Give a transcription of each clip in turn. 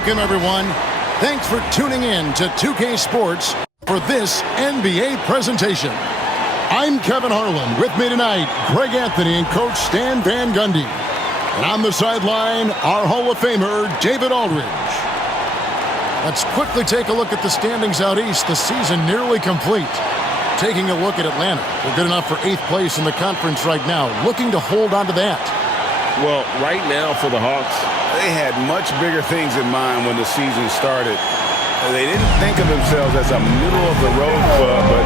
Welcome, everyone. Thanks for tuning in to 2K Sports for this NBA presentation. I'm Kevin Harlan. With me tonight, Greg Anthony and Coach Stan Van Gundy. And on the sideline, our Hall of Famer, David Aldridge. Let's quickly take a look at the standings out east. The season nearly complete. Taking a look at Atlanta. They're good enough for 8th place in the conference right now. Looking to hold on to that. Well, right now for the Hawks, they had much bigger things in mind when the season started. They didn't think of themselves as a middle-of-the-road club, but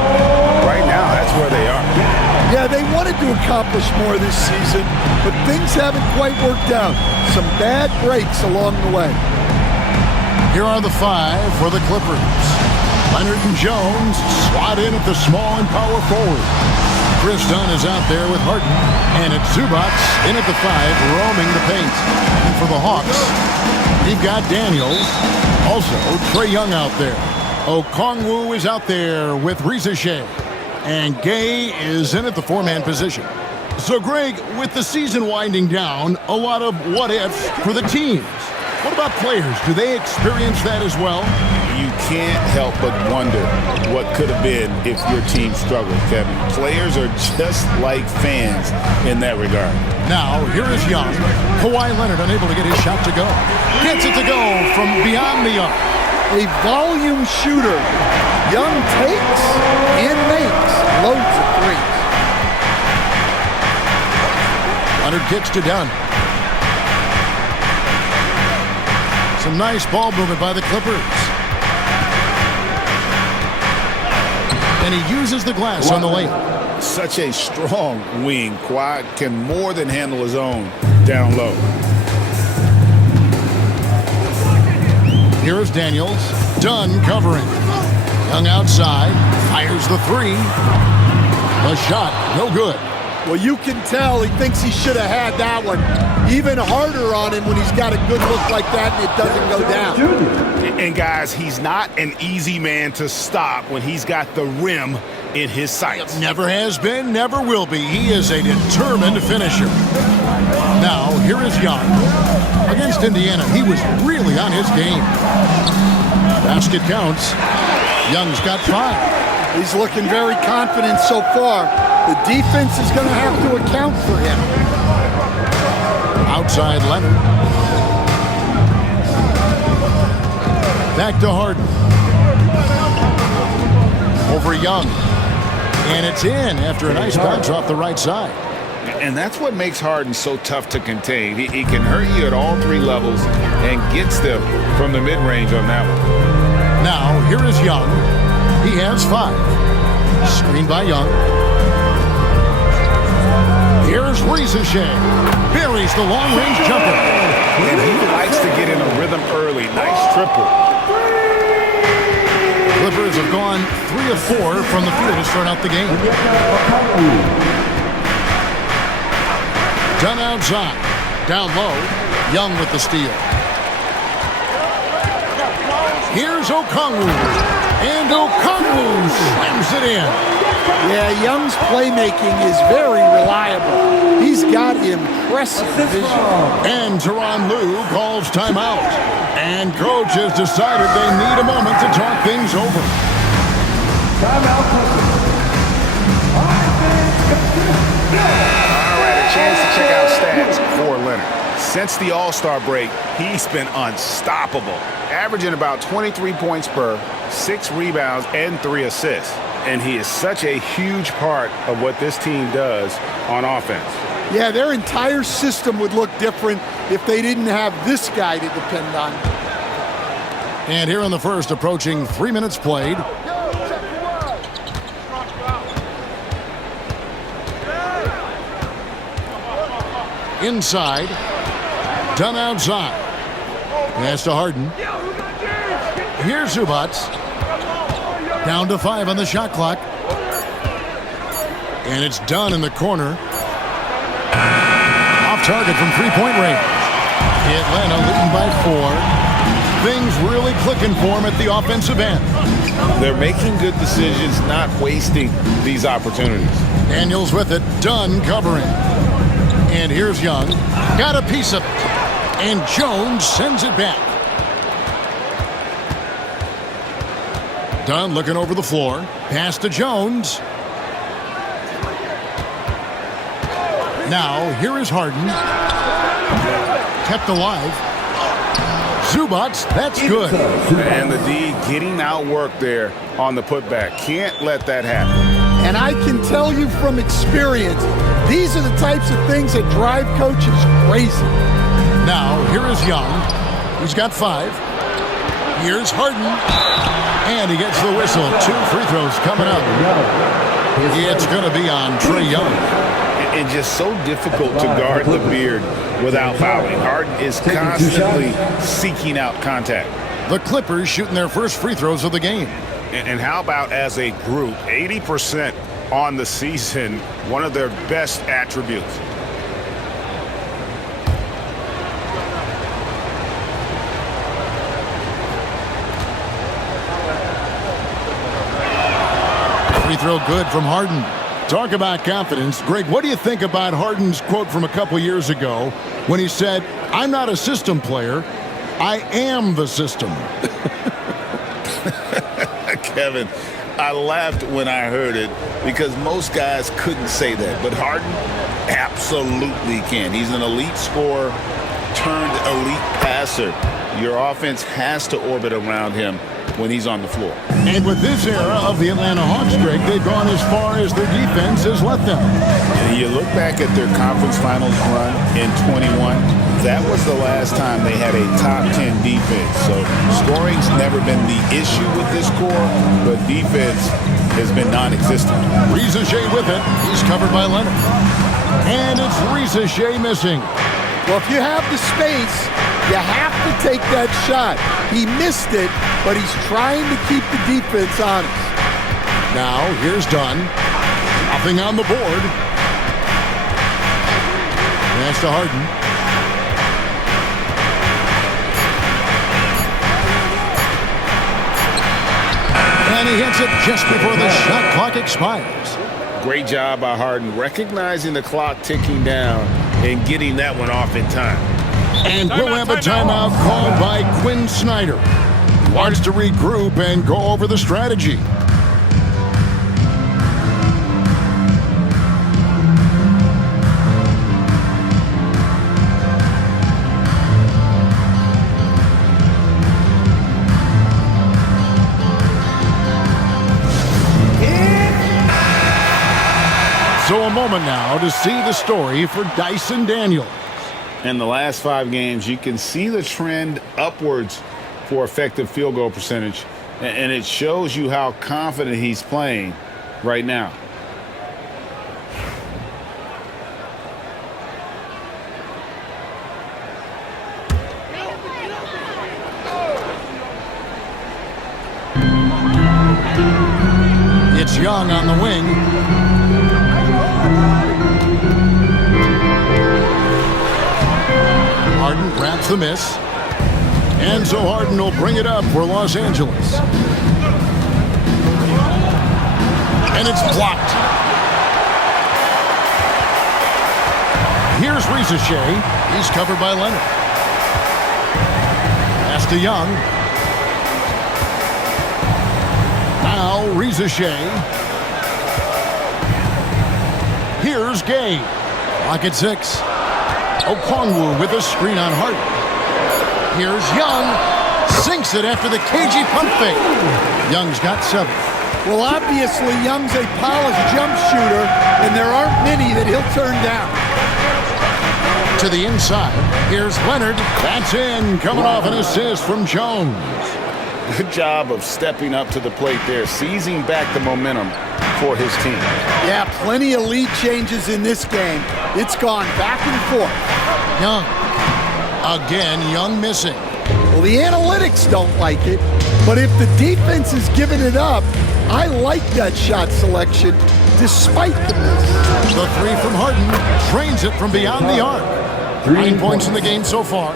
right now that's where they are. Yeah, they wanted to accomplish more this season, but things haven't quite worked out. Some bad breaks along the way. Here are the 5 for the Clippers. Leonard and Jones slot in at the small and power forward. Chris Dunn is out there with Harden. And it's Zubac in at the 5, roaming the paint. And for the Hawks, we've got Daniels. Also, Trae Young out there. Okongwu is out there with Rizachet. And Gay is in at the 4-man position. So, Greg, with the season winding down, a lot of what-ifs for the teams. What about players? Do they experience that as well? You can't help but wonder what could have been if your team struggled, Kevin. Players are just like fans in that regard. Now, here is Young. Kawhi Leonard unable to get his shot to go. Gets it to go from beyond the arc. A volume shooter. Young takes and makes loads of threes. Leonard kicks to Dunn. Some nice ball movement by the Clippers. And he uses the glass on the layup. Such a strong wing. Kawhi can more than handle his own down low. Here is Daniels. Dunn covering. Young outside. Fires the 3. The shot, no good. Well, you can tell he thinks he should have had that one. Even harder on him when he's got a good look like that and it doesn't go down. And guys, he's not an easy man to stop when he's got the rim in his sights. Never has been, never will be. He is a determined finisher. Now, here is Young. Against Indiana, he was really on his game. Basket counts. Young's got 5. He's looking very confident so far. The defense is going to have to account for him. Outside Leonard. Back to Harden. Over Young. And it's in after a nice bounce off the right side. And that's what makes Harden so tough to contain. He can hurt you at all 3 levels and gets them from the mid-range on that one. Now, here is Young. He has 5. Screened by Young. Here's Rizachet. Buries the long-range jumper. And he likes to get in a rhythm early. Nice triple. Clippers have gone 3 of 4 from the field to start out the game. Dunn outside. Down low. Young with the steal. Here's Okongwu. And Okongwu slams it in. Yeah, Young's playmaking is very reliable. He's got impressive vision. And Tyronn Lue calls timeout. And coach has decided they need a moment to talk things over. Timeout. All right, a chance to check out stats for Leonard. Since the All-Star break, he's been unstoppable. Averaging about 23 points per, 6 rebounds, and 3 assists. And he is such a huge part of what this team does on offense. Yeah, their entire system would look different if they didn't have this guy to depend on. And here in the first, approaching 3 minutes played. Inside. Dunn outside. Pass to Harden. Here's Zubac. Down to 5 on the shot clock. And it's Dunn in the corner. Off target from 3-point range. Atlanta leading by 4. Things really clicking for him at the offensive end. They're making good decisions, not wasting these opportunities. Daniels with it. Dunn covering. And here's Young. Got a piece of it. And Jones sends it back. Dunn looking over the floor. Pass to Jones. Now, here is Harden. Kept alive. Zubats, that's good. And the D getting outworked there on the putback. Can't let that happen. And I can tell you from experience, these are the types of things that drive coaches crazy. Now, here is Young. He's got 5. Here's Harden. And he gets the whistle. 2 free throws coming up. It's going to be on Trae Young. And just so difficult to guard the beard without fouling. Harden is constantly seeking out contact. The Clippers shooting their first free throws of the game. And how about as a group, 80% on the season, one of their best attributes. Free throw good from Harden. Talk about confidence. Greg, what do you think about Harden's quote from a couple years ago when he said, "I'm not a system player, I am the system"? Kevin, I laughed when I heard it because most guys couldn't say that. But Harden absolutely can. He's an elite scorer turned elite passer. Your offense has to orbit around him when he's on the floor. And with this era of the Atlanta Hawks, Greg, they've gone as far as their defense has let them. And you look back at their conference finals run in 21, that was the last time they had a top 10 defense. So scoring's never been the issue with this core, but defense has been non-existent. Risa Shea with it. He's covered by Leonard. And it's Risa Shea missing. Well, if you have the space, you have to take that shot. He missed it, but he's trying to keep the defense honest. Now, here's Dunn. Nothing on the board. Pass to Harden. And he hits it just before the shot clock expires. Great job by Harden, recognizing the clock ticking down and getting that one off in time. And we'll have a timeout called by Quinn Snyder. He wants to regroup and go over the strategy. So a moment now to see the story for Dyson Daniels. In the last 5 games, you can see the trend upwards for effective field goal percentage, and it shows you how confident he's playing right now. It's Young on the wing. Harden grabs the miss. And so Harden will bring it up for Los Angeles. And it's blocked. Here's Risa Shea. He's covered by Leonard. Pass to Young. Now Risa Shea. Here's Gay. Lock at 6. Okongwu with a screen on Harden. Here's Young. Sinks it after the cagey pump fake. Young's got 7. Well, obviously, Young's a polished jump shooter, and there aren't many that he'll turn down. To the inside. Here's Leonard. That's in. Coming off an assist from Jones. Good job of stepping up to the plate there, seizing back the momentum for his team. Yeah, plenty of lead changes in this game. It's gone back and forth. Young. Again, Young missing. Well, the analytics don't like it, but if the defense is giving it up, I like that shot selection despite the miss. The 3 from Harden trains it from beyond the arc. 9 points in the game so far.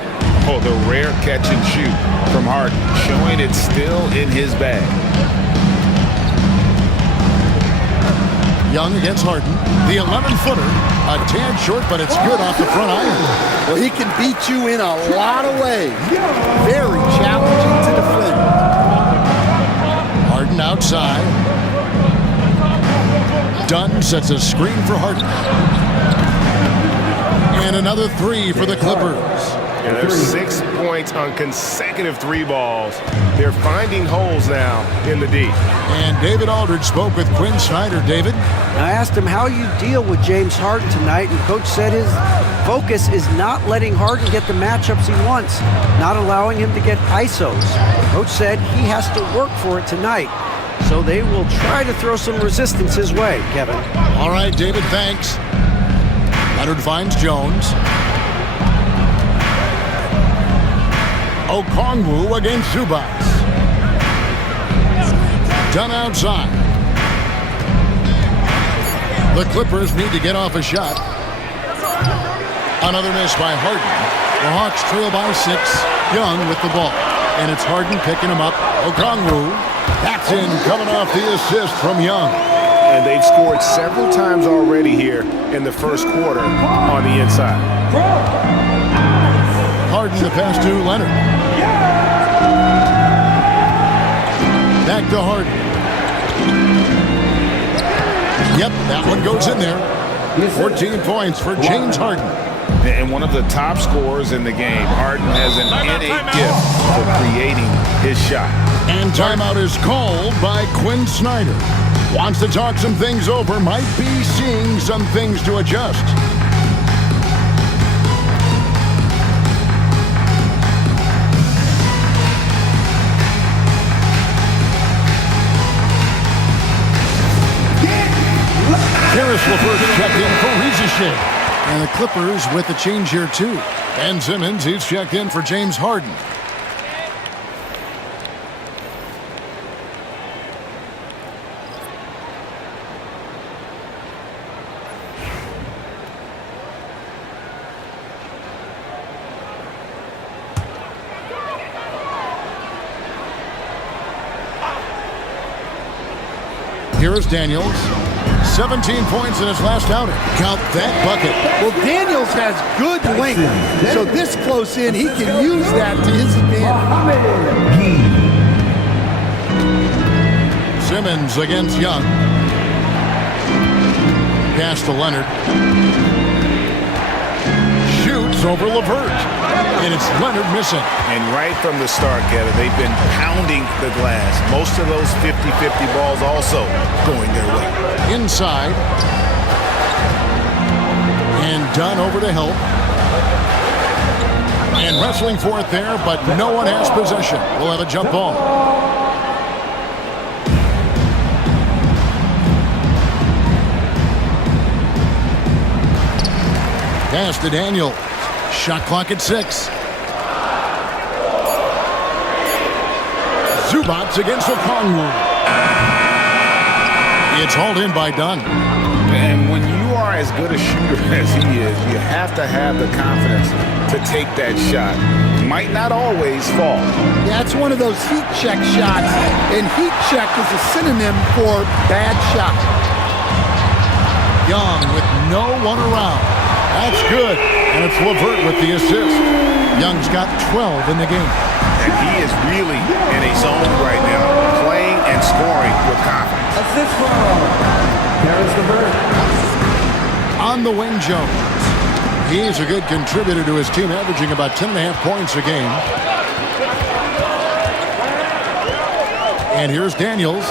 Oh, the rare catch and shoot from Harden, showing it's still in his bag. Young against Harden. The 11-footer. A tad short, but it's good off the front iron. Well, he can beat you in a lot of ways. Very challenging to defend. Harden outside. Dunn sets a screen for Harden. And another three for the Clippers. And there's 6 points on consecutive 3 balls. They're finding holes now in the D. And David Aldridge spoke with Quinn Snyder. David? I asked him how you deal with James Harden tonight, and Coach said his focus is not letting Harden get the matchups he wants, not allowing him to get ISOs. Coach said he has to work for it tonight, so they will try to throw some resistance his way, Kevin. All right, David, thanks. Leonard finds Jones. Okongwu against Zubac. Done outside. The Clippers need to get off a shot. Another miss by Harden. The Hawks trail by 6. Young with the ball. And it's Harden picking him up. Okongwu. That's in, coming off the assist from Young. And they've scored several times already here in the first quarter on the inside. Harden the pass to Leonard. Back to Harden. Yep, that one goes in there. 14 points for James Harden. And one of the top scorers in the game. Harden has an innate gift for creating his shot. And timeout is called by Quinn Snyder. Wants to talk some things over, might be seeing some things to adjust. Harris will first check in for Rizier. And the Clippers with the change here too. Ben Simmons, he's checked in for James Harden. Here is Daniels. 17 points in his last outing. Count that bucket. Well, Daniels has good length, so this close in, he can use that to his advantage. Simmons against Young. Pass to Leonard. Shoots over LeVert. And it's Leonard missing. And right from the start, Kevin, they've been pounding the glass. Most of those 50-50 balls also going their way. Inside. And Dunn over to help. And wrestling for it there, but no one has possession. We'll have a jump ball. Pass to Daniels. Shot clock at 6. Zubac against Okongwu. It's hauled in by Dunn. And when you are as good a shooter as he is, you have to have the confidence to take that shot. Might not always fall. Yeah, it's one of those heat check shots, and heat check is a synonym for bad shot. Young with no one around. That's good. And it's LeVert with the assist. Young's got 12 in the game. And he is really in a zone right now, playing and scoring with confidence. Assist for Harris LeVert. On the wing, Jones. He's a good contributor to his team, averaging about 10.5 points a game. And here's Daniels.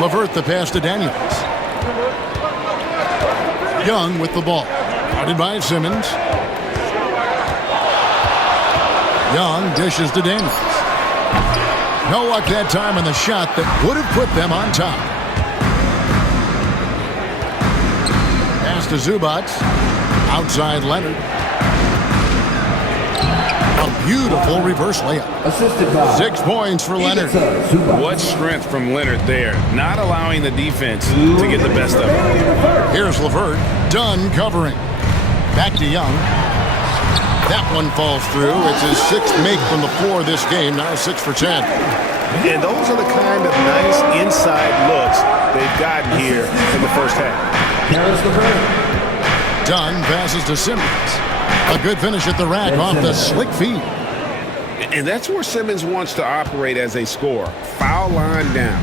LeVert the pass to Daniels. Young with the ball. Guarded by Simmons. Young dishes to Daniels. No luck that time on the shot that would have put them on top. Pass to Zubac. Outside Leonard. A beautiful reverse layup. Assisted by 6 points for Leonard. What strength from Leonard there, not allowing the defense to get the best of it. Here's LeVert. Dunn covering. Back to Young. That one falls through. It's his 6th make from the floor this game. Now 6 for 10. And those are the kind of nice inside looks they've gotten here in the first half. Harris LeVert. Dunn passes to Simmons. A good finish at the rack off the slick feed. And that's where Simmons wants to operate as a scorer. Foul line down.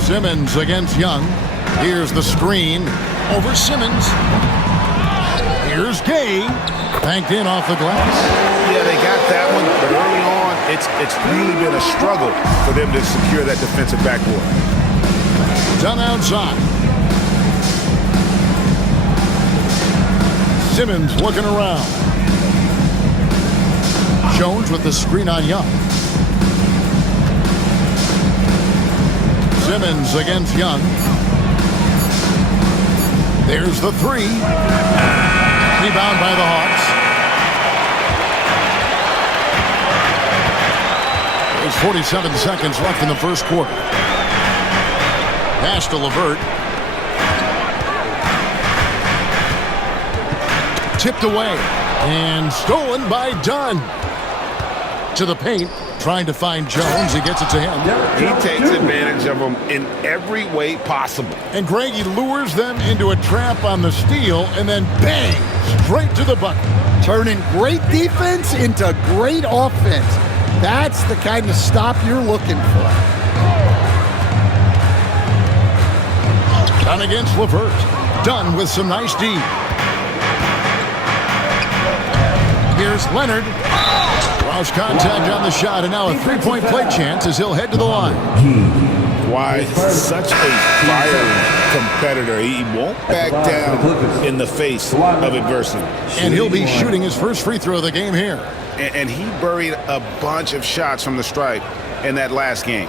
Simmons against Young. Here's the screen over Simmons. Here's Gay. Banked in off the glass. Yeah, they got that one, but early on, it's really been a struggle for them to secure that defensive backboard. Done outside. Simmons looking around. Jones with the screen on Young. Simmons against Young. There's the three. Rebound by the Hawks. There's 47 seconds left in the first quarter. Pass to LeVert. Tipped away and stolen by Dunn. To the paint, trying to find Jones. He gets it to him. He takes advantage of them in every way possible. And Greg, he lures them into a trap on the steal and then bang, straight to the bucket. Turning great defense into great offense. That's the kind of stop you're looking for. Dunn against LeVert. Dunn with some nice D. Here's Leonard. Lost contact on the shot, and now a three-point play chance as he'll head to the line. Why, such a fiery competitor. He won't back down in the face of adversity. And he'll be shooting his first free throw of the game here. And he buried a bunch of shots from the stripe in that last game.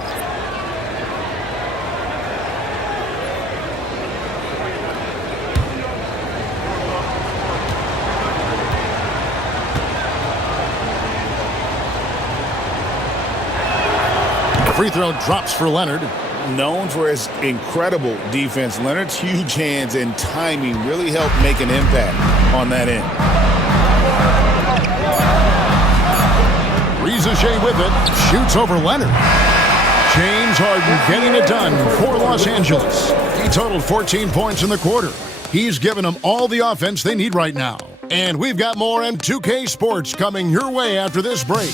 Free throw drops for Leonard. Known for his incredible defense, Leonard's huge hands and timing really helped make an impact on that end. Rizachet with it. Shoots over Leonard. James Harden getting it done for Los Angeles. He totaled 14 points in the quarter. He's given them all the offense they need right now. And we've got more M2K Sports coming your way after this break.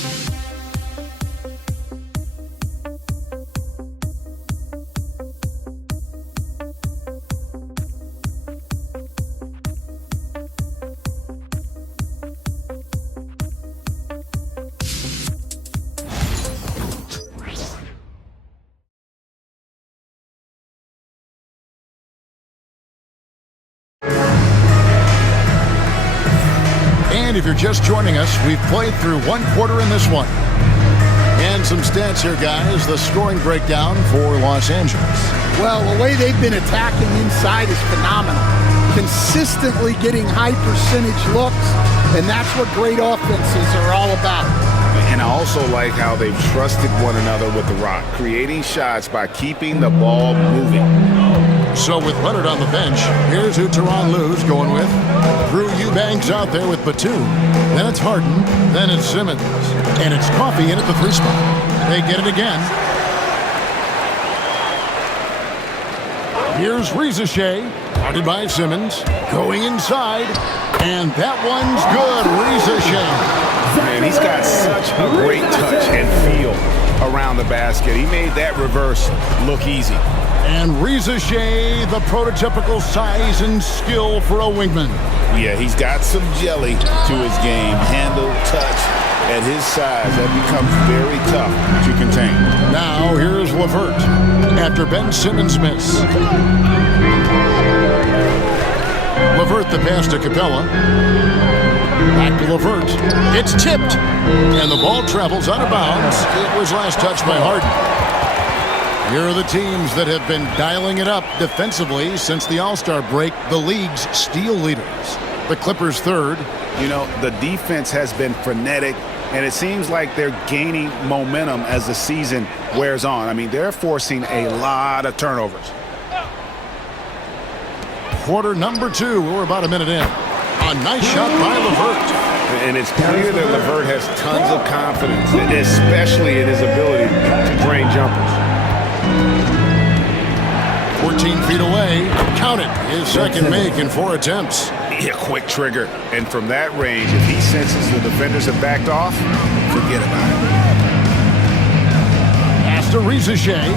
And if you're just joining us, we've played through one quarter in this one. And some stats here, guys. The scoring breakdown for Los Angeles. Well, the way they've been attacking inside is phenomenal. Consistently getting high percentage looks, and that's what great offenses are all about. And I also like how they've trusted one another with the rock, creating shots by keeping the ball moving. So with Leonard on the bench, here's who Tyronn Lue's going with. Drew Eubanks out there with Batum. Then it's Harden. Then it's Simmons. And it's Coffey in at the three spot. They get it again. Here's Rizachet. Guarded by Simmons. Going inside. And that one's good. Rizachet. Man, he's got such a great touch and feel around the basket. He made that reverse look easy. And Rizachet, the prototypical size and skill for a wingman. Yeah, he's got some jelly to his game. Handle, touch. At his size, that becomes very tough to contain. Now, here's LeVert after Ben Simmons' miss. LeVert the pass to Capella. Back to LeVert. It's tipped. And the ball travels out of bounds. It was last touched by Harden. Here are the teams that have been dialing it up defensively since the All-Star break, the league's steal leaders. The Clippers third. You know, the defense has been frenetic, and it seems like they're gaining momentum as the season wears on. I mean, they're forcing a lot of turnovers. Quarter number 2. We're about a minute in. A nice shot by LeVert. And it's clear that LeVert has tons of confidence, especially in his ability to drain jumpers. 14 feet away. Count it. His second make in 4 attempts. Yeah, quick trigger. And from that range, if he senses the defenders have backed off, forget about it. Pass to Shea.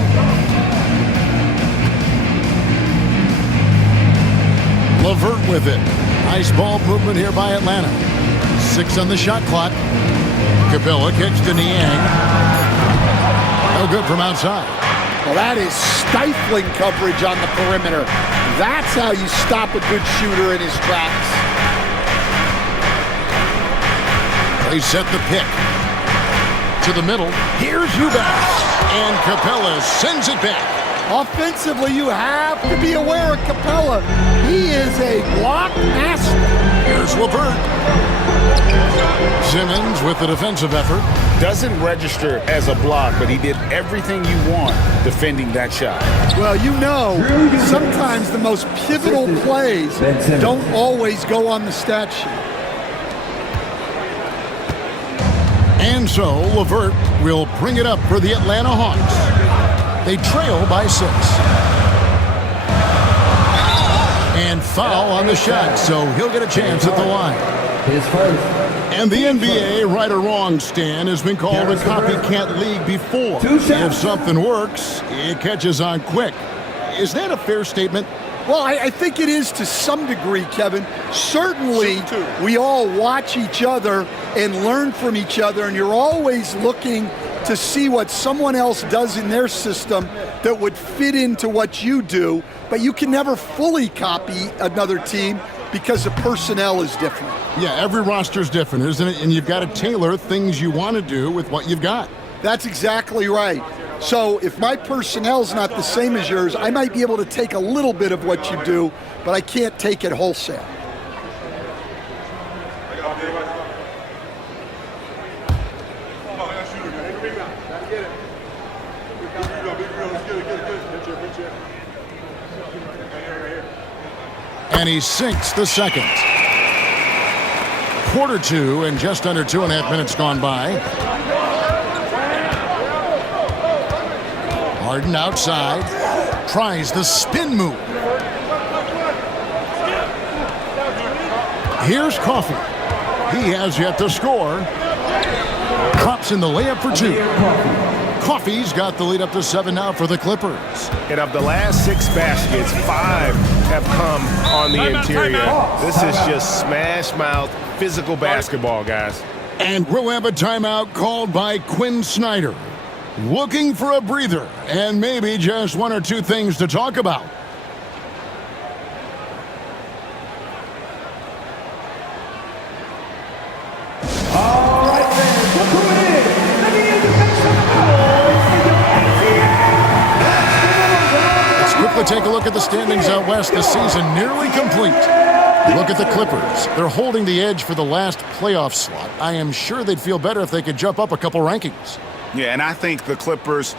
LeVert with it. Nice ball movement here by Atlanta. 6 on the shot clock. Capella kicks to Niang. No good from outside. Well, that is stifling coverage on the perimeter. That's how you stop a good shooter in his tracks. They set the pick. To the middle. Here's Eubanks. And Capella sends it back. Offensively, you have to be aware of Capella. He is a block master. Here's LeVert. Simmons with the defensive effort. Doesn't register as a block, but he did everything you want defending that shot. Well, you know, sometimes the most pivotal plays don't always go on the stat sheet. And so LeVert will bring it up for the Atlanta Hawks. They trail by 6. And foul on the shot, so he'll get a chance at the line. His first. And the NBA, right or wrong, Stan, has been called a copycat league before. If something works, it catches on quick. Is that a fair statement? Well, I think it is to some degree, Kevin. Certainly, we all watch each other and learn from each other, and you're always looking to see what someone else does in their system that would fit into what you do, but you can never fully copy another team because the personnel is different. Yeah, every roster's different, isn't it? And you've got to tailor things you want to do with what you've got. That's exactly right. So if my personnel's not the same as yours, I might be able to take a little bit of what you do, but I can't take it wholesale. And he sinks the second. Quarter 2 and just under 2.5 minutes gone by. Harden outside. Tries the spin move. Here's Coffey. He has yet to score. Drops in the layup for 2. Coffey's got the lead up to 7 now for the Clippers. And of the last 6 baskets, 5 have come on the interior. This is just smash mouth, physical basketball, guys. And we'll have a timeout called by Quinn Snyder. Looking for a breather and maybe just 1 or 2 things to talk about. All right, fans, look who it is. Let me introduce Let's quickly take a look at the standings out west. The season nearly complete. Look at the Clippers. They're holding the edge for the last playoff slot. I am sure they'd feel better if they could jump up a couple rankings. Yeah, and I think the Clippers,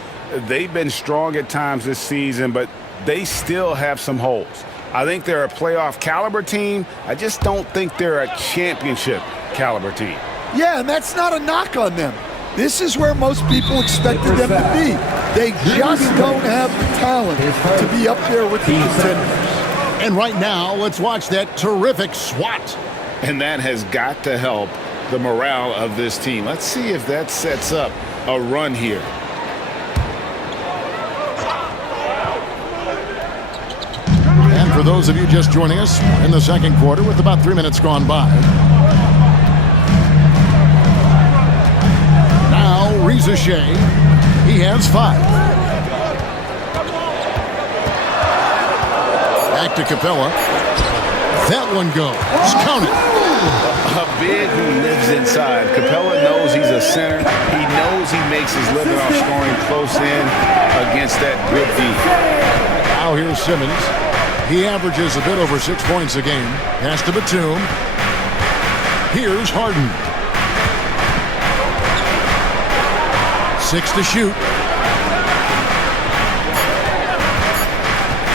they've been strong at times this season, but they still have some holes. I think they're a playoff caliber team. I just don't think they're a championship caliber team. Yeah, and that's not a knock on them. This is where most people expected them to be. They just don't have the talent to be up there with the contenders. And right now, let's watch that terrific swat. And that has got to help the morale of this team. Let's see if that sets up a run here. And for those of you just joining us in the second quarter with about 3 minutes gone by. Now, Shea, he has 5. Back to Capella. That one goes. Count it. A big who lives inside. Capella knows he's a center. He knows he makes his living off scoring close in against that good defense. Now here's Simmons. He averages a bit over 6 points a game. Pass to Batum. Here's Harden. 6 to shoot.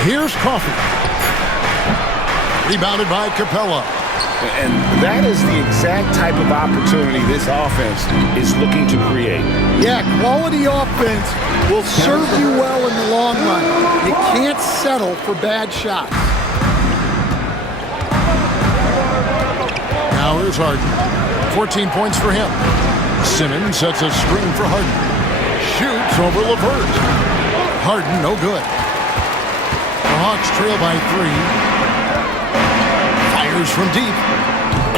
Here's Coffey. Rebounded by Capella. And that is the exact type of opportunity this offense is looking to create. Yeah, quality offense will serve you well in the long run. You can't settle for bad shots. Now here's Harden. 14 points for him. Simmons sets a screen for Harden. Shoots over LeVert. Harden, no good. The Hawks trail by 3. Fires from deep.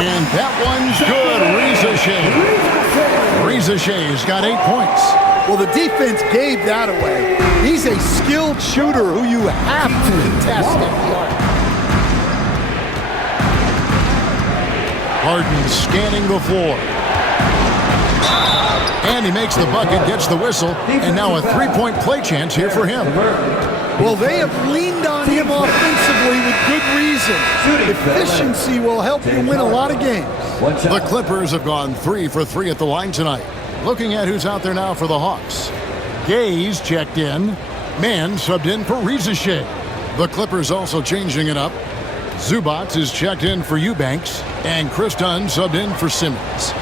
And that one's good. Reza Shea's got 8 points. Well, the defense gave that away. He's a skilled shooter who you have to contest at the arc. Harden scanning the floor. And he makes the bucket, gets the whistle, and now a three-point play chance here for him. Well, they have leaned on him offensively with good reason. Efficiency will help you win a lot of games. The Clippers have gone 3 for 3 at the line tonight. Looking at who's out there now for the Hawks. Gaze checked in. Mann subbed in for Reza Shea. The Clippers also changing it up. Zubac is checked in for Eubanks, and Chris Dunn subbed in for Simmons.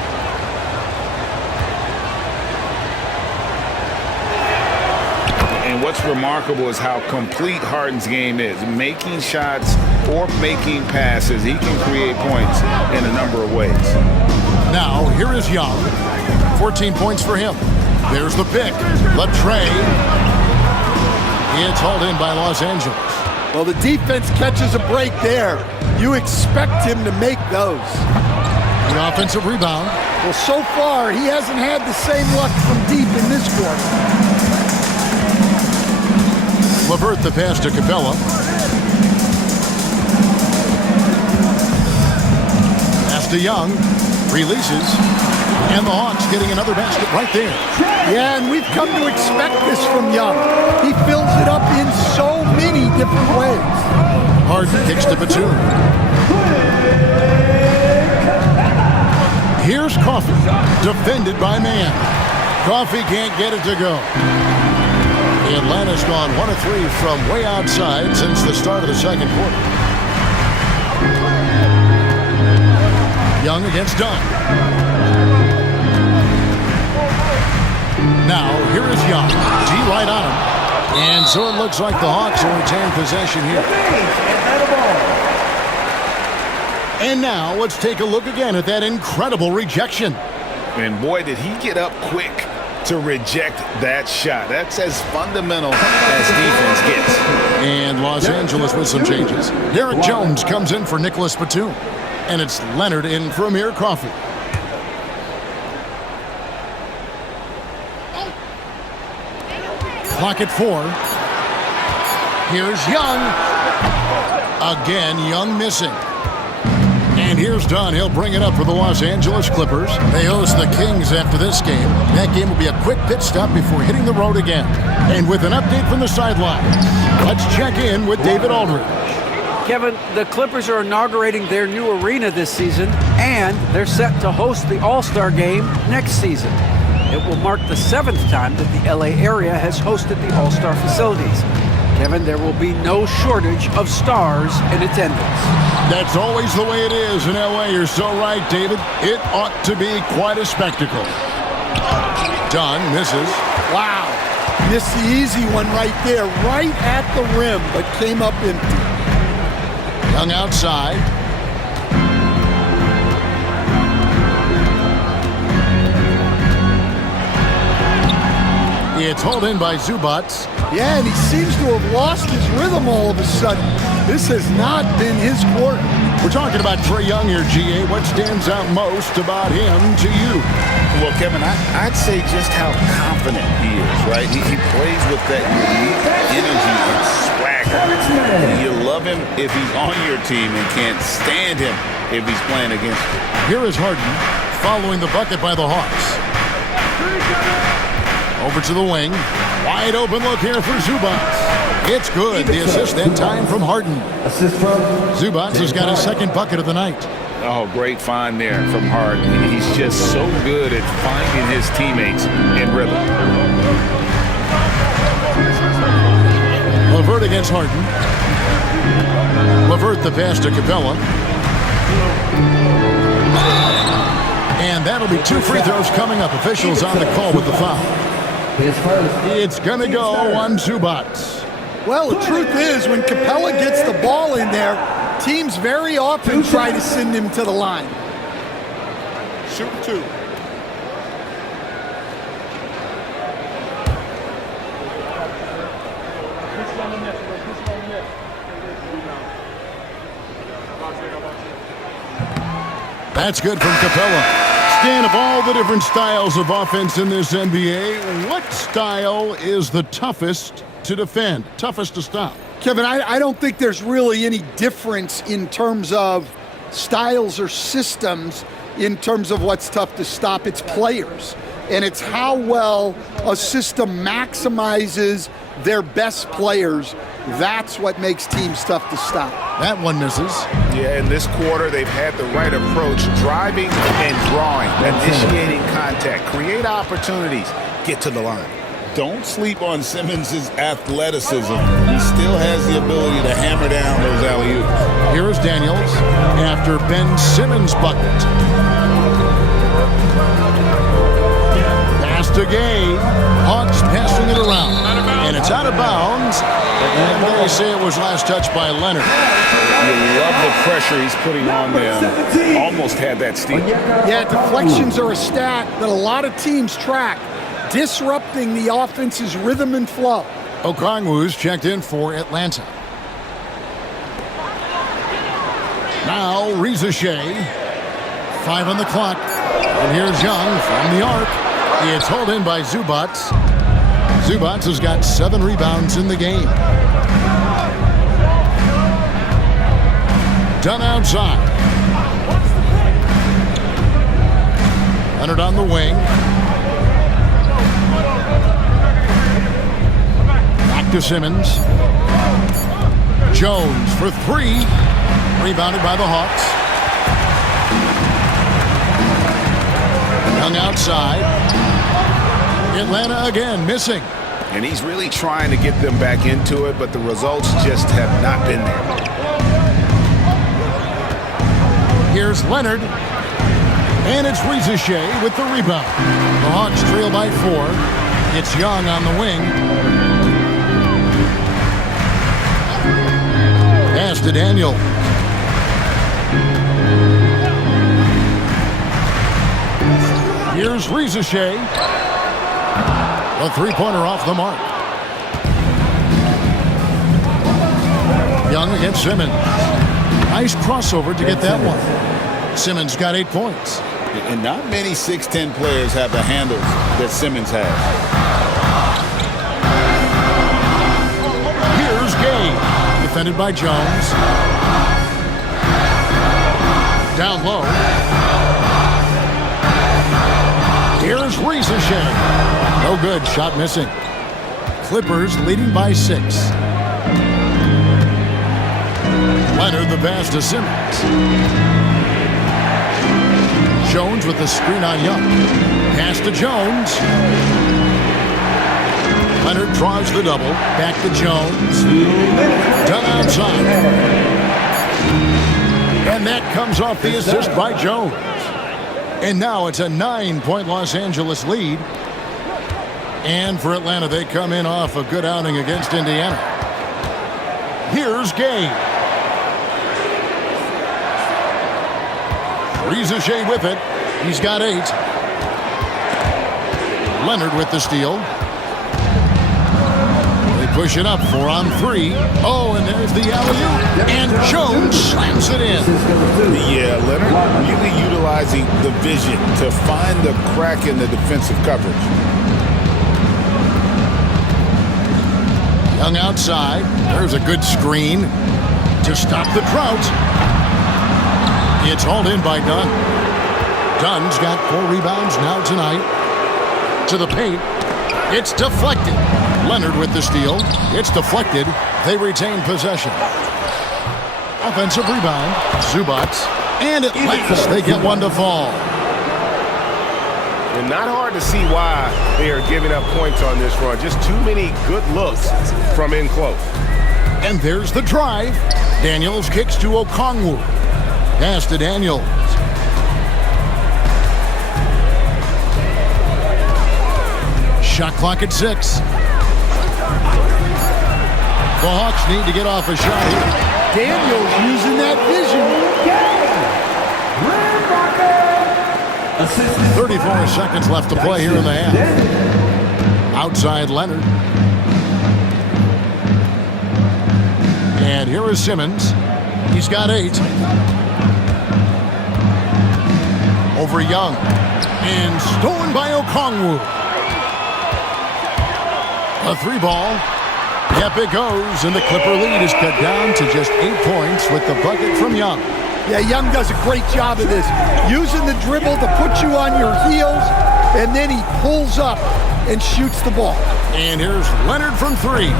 And what's remarkable is how complete Harden's game is. Making shots or making passes, he can create points in a number of ways. Now, here is Young. 14 points for him. There's the pick. Latrey. It's hauled in by Los Angeles. Well, the defense catches a break there. You expect him to make those. The offensive rebound. Well, so far, he hasn't had the same luck from deep in this quarter. LeVert the pass to Capella. Pass to Young. Releases. And the Hawks getting another basket right there. Yeah, and we've come to expect this from Young. He fills it up in so many different ways. Harden kicks to Batum. Here's Coffey, defended by Mann. Coffey can't get it to go. Atlanta's gone 1 of 3 from way outside since the start of the second quarter. Young against Dunn. Now, here is Young. G right on him. And so it looks like the Hawks will retain possession here. And now, let's take a look again at that incredible rejection. And boy, did he get up quick to reject that shot. That's as fundamental as defense gets. And Los Angeles with some changes. Derek Jones comes in for Nicholas Batum. And it's Leonard in for Amir Coffey. Clock at 4. Here's Young. Again, Young missing. And here's Dunn. He'll bring it up for the Los Angeles Clippers. They host the Kings after this game. That game will be a quick pit stop before hitting the road again. And with an update from the sideline, let's check in with David Aldridge. Kevin, the Clippers are inaugurating their new arena this season, and they're set to host the All-Star Game next season. It will mark the 7th time that the LA area has hosted the All-Star facilities. Kevin, there will be no shortage of stars in attendance. That's always the way it is in LA. You're so right, David. It ought to be quite a spectacle. Dunn misses. Wow. Missed the easy one right there, right at the rim, but came up empty. Young outside. It's hauled in by Zubac. Yeah, and he seems to have lost his rhythm all of a sudden. This has not been his quarter. We're talking about Trae Young here, GA. What stands out most about him to you? Well, Kevin, I'd say just how confident he is, right? He plays with that unique energy and swagger. You love him if he's on your team and can't stand him if he's playing against you. Here is Harden following the bucket by the Hawks. Over to the wing. Wide open look here for Zubac. It's good. The assist that time from Harden. Zubac has got his second bucket of the night. Oh, great find there from Harden. He's just so good at finding his teammates in rhythm. LeVert against Harden. LeVert the pass to Capella. And that'll be 2 free throws coming up. Officials on the call with the foul. It's going to go on Zubac. Well, the truth is, when Capella gets the ball in there, teams very often try to send him to the line. shooting 2. That's good from Capella. Stan, of all the different styles of offense in this NBA, what style is the toughest to defend, toughest to stop? Kevin, I don't think there's really any difference in terms of styles or systems in terms of what's tough to stop. It's players. And it's how well a system maximizes their best players. That's what makes teams tough to stop. That one misses. Yeah, in this quarter, they've had the right approach, driving and drawing, initiating contact, create opportunities, get to the line. Don't sleep on Simmons' athleticism. He still has the ability to hammer down those alley-oops. Here's Daniels after Ben Simmons' bucket. Pass to Gay. Hawks passing it around. And it's out of bounds. And they say it was last touched by Leonard. You love the pressure he's putting on them. Almost had that steal. Yeah, deflections are a stat that a lot of teams track, disrupting the offense's rhythm and flow. Okongwu's checked in for Atlanta. Now Reza Shea. 5 on the clock. And here's Young from the arc. It's hauled in by Zubac. Zubac has got 7 rebounds in the game. Done outside. Leonard on the wing. Back to Simmons. Jones for 3. Rebounded by the Hawks. Young outside. Atlanta again missing. And he's really trying to get them back into it, but the results just have not been there. Here's Leonard. And it's Reza Shea with the rebound. The Hawks trail by 4. It's Young on the wing. Pass to Daniel. Here's Reza Shea. A 3-pointer off the mark. Young against Simmons. Nice crossover to get that one. Simmons got 8 points. And not many 6'10 players have the handles that Simmons has. Here's Gay. Defended by Jones. Down low. Here's Reza Shea. No good. Shot missing. Clippers leading by 6. Leonard the pass to Simmons. Jones with the screen on Young. Pass to Jones. Leonard draws the double. Back to Jones. Done outside. And that comes off the assist by Jones. And now it's a 9-point Los Angeles lead. And for Atlanta, they come in off a good outing against Indiana. Here's Gay. Reza Shea with it. He's got 8. Leonard with the steal. They push it up 4 on 3. Oh, and there's the alley-oop. And Jones slams it in. Yeah, Leonard really utilizing the vision to find the crack in the defensive coverage. Young outside. There's a good screen to stop the drought. It's hauled in by Dunn. Dunn's got 4 rebounds now tonight. To the paint. It's deflected. Leonard with the steal. It's deflected. They retain possession. Offensive rebound. Zubac. And at last they get one to fall. And not hard to see why they are giving up points on this run. Just too many good looks from in close. And there's the drive. Daniels kicks to Okongwu. Pass to Daniels. Shot clock at 6. The Hawks need to get off a shot here. Daniels using that vision. 34 seconds left to play here in the half. Outside Leonard. And here is Simmons. He's got 8. Over Young. And stolen by Okongwu. A 3-ball. Yep, it goes. And the Clipper lead is cut down to just 8 points with the bucket from Young. Yeah, Young does a great job of this. Using the dribble to put you on your heels, and then he pulls up and shoots the ball. And here's Leonard from 3.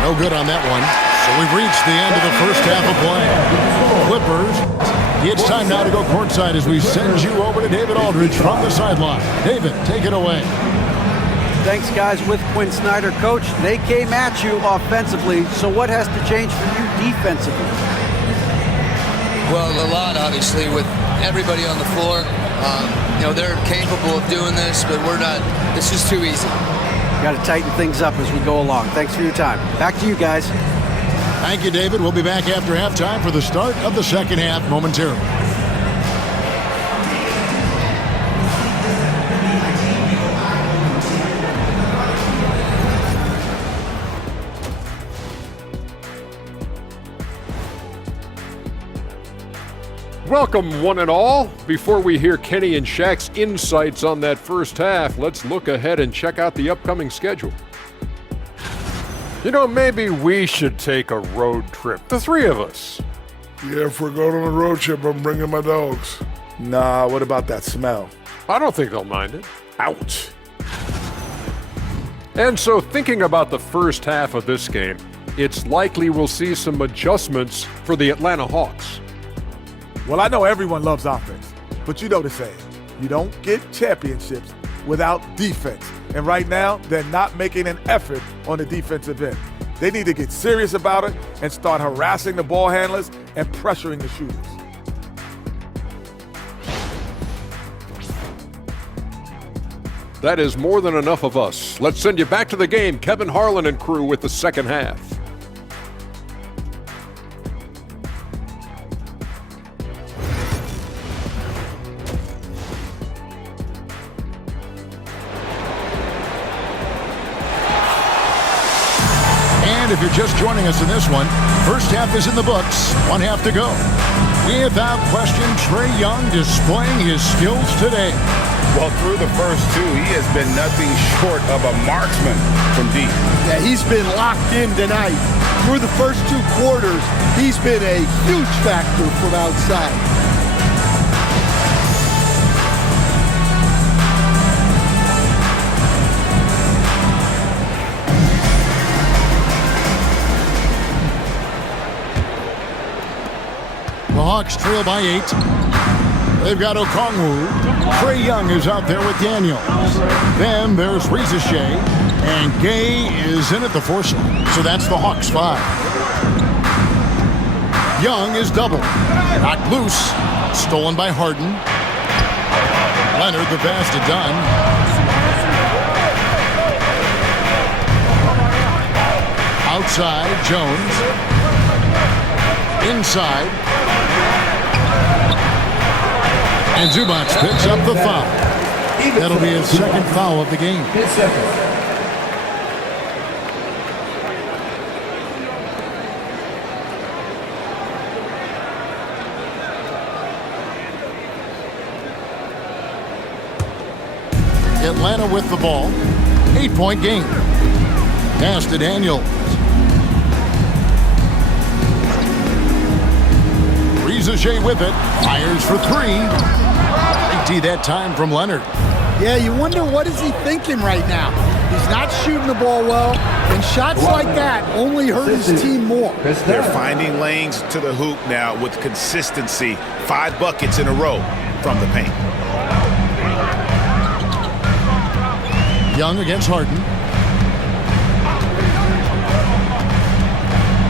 No good on that one. So we've reached the end of the first half of play. Clippers, it's time now to go courtside as we send you over to David Aldridge from the sideline. David, take it away. Thanks, guys. With Quinn Snyder, coach, they came at you offensively. So what has to change for you defensively? Well, a lot, obviously, with everybody on the floor. They're capable of doing this, but we're not. It's just too easy. Got to tighten things up as we go along. Thanks for your time. Back to you guys. Thank you, David. We'll be back after halftime for the start of the second half momentarily. Welcome, one and all. Before we hear Kenny and Shaq's insights on that first half, let's look ahead and check out the upcoming schedule. Maybe we should take a road trip, the 3 of us. Yeah, if we're going on a road trip, I'm bringing my dogs. Nah, what about that smell? I don't think they'll mind it. Ouch. And so thinking about the first half of this game, it's likely we'll see some adjustments for the Atlanta Hawks. Well, I know everyone loves offense, but you know the saying. You don't get championships without defense. And right now, they're not making an effort on the defensive end. They need to get serious about it and start harassing the ball handlers and pressuring the shooters. That is more than enough of us. Let's send you back to the game. Kevin Harlan and crew with the second half. And if you're just joining us in this one, first half is in the books, 1 half to go. Without question, Trae Young displaying his skills today. Well, through the first 2, he has been nothing short of a marksman from deep. Yeah, he's been locked in tonight. Through the first 2 quarters, he's been a huge factor from outside. The Hawks trail by 8. They've got Okongwu. Trae Young is out there with Daniels. Then there's Reza Shea. And Gay is in at the foursome. So that's the Hawks 5. Young is doubled. Knocked loose. Stolen by Harden. Leonard, the pass to Dunn. Outside, Jones. Inside. And Zubac picks up the foul. That'll be his second foul of the game. Atlanta with the ball. 8-point game. Pass to Daniels. Reza Shea with it. Fires for 3. Great D that time from Leonard. Yeah, you wonder what is he thinking right now. He's not shooting the ball well, and shots like that only hurt his team more. They're finding lanes to the hoop now with consistency. 5 buckets in a row from the paint. Young against Harden.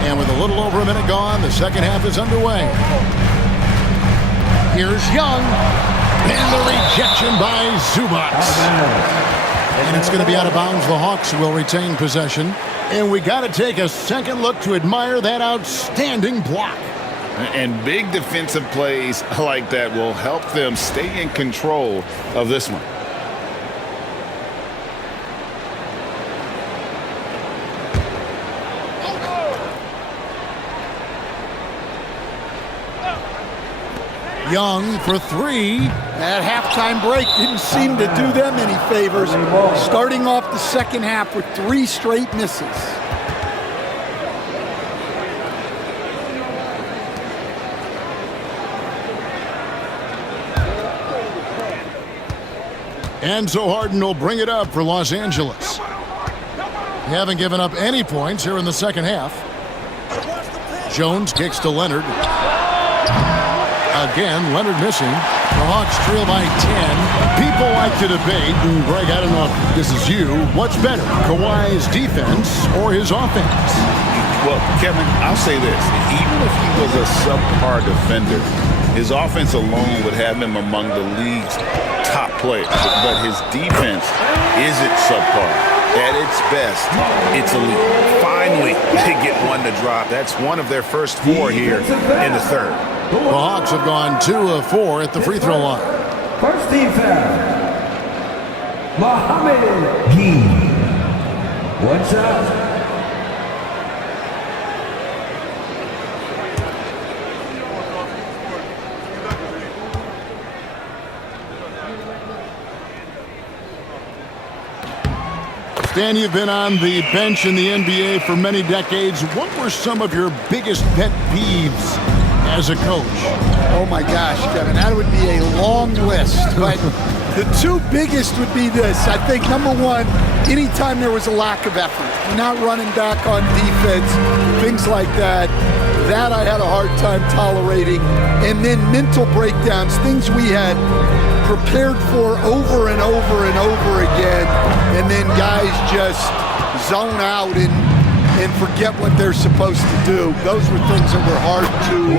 And with a little over a minute gone, the second half is underway. Here's Young. And the rejection by Zubac. And it's going to be out of bounds. The Hawks will retain possession. And we got to take a second look to admire that outstanding block. And big defensive plays like that will help them stay in control of this one. Young for three. That halftime break didn't seem to do them any favors. Starting off the second half with 3 straight misses. And so Harden will bring it up for Los Angeles. They haven't given up any points here in the second half. Jones kicks to Leonard. Again, Leonard missing. The Hawks trail by 10. People like to debate, and Greg, I don't know if this is you, what's better, Kawhi's defense or his offense? Well, Kevin, I'll say this. Even if he was a subpar defender, his offense alone would have him among the league's top players. But his defense isn't subpar. At its best, it's elite. Finally, they get one to drop. That's one of their first 4 here in the third. The Hawks have gone 2 of 4 at the free throw line. First team foul. Mohamed Gee. 1 shot. Dan, you've been on the bench in the NBA for many decades. What were some of your biggest pet peeves as a coach? Oh my gosh, Kevin, that would be a long list. But the 2 biggest would be this. I think number 1, anytime there was a lack of effort, not running back on defense, things like that. That I had a hard time tolerating. And then mental breakdowns, things we had prepared for over and over and over again, and then guys just zone out and forget what they're supposed to do. Those were things that were hard to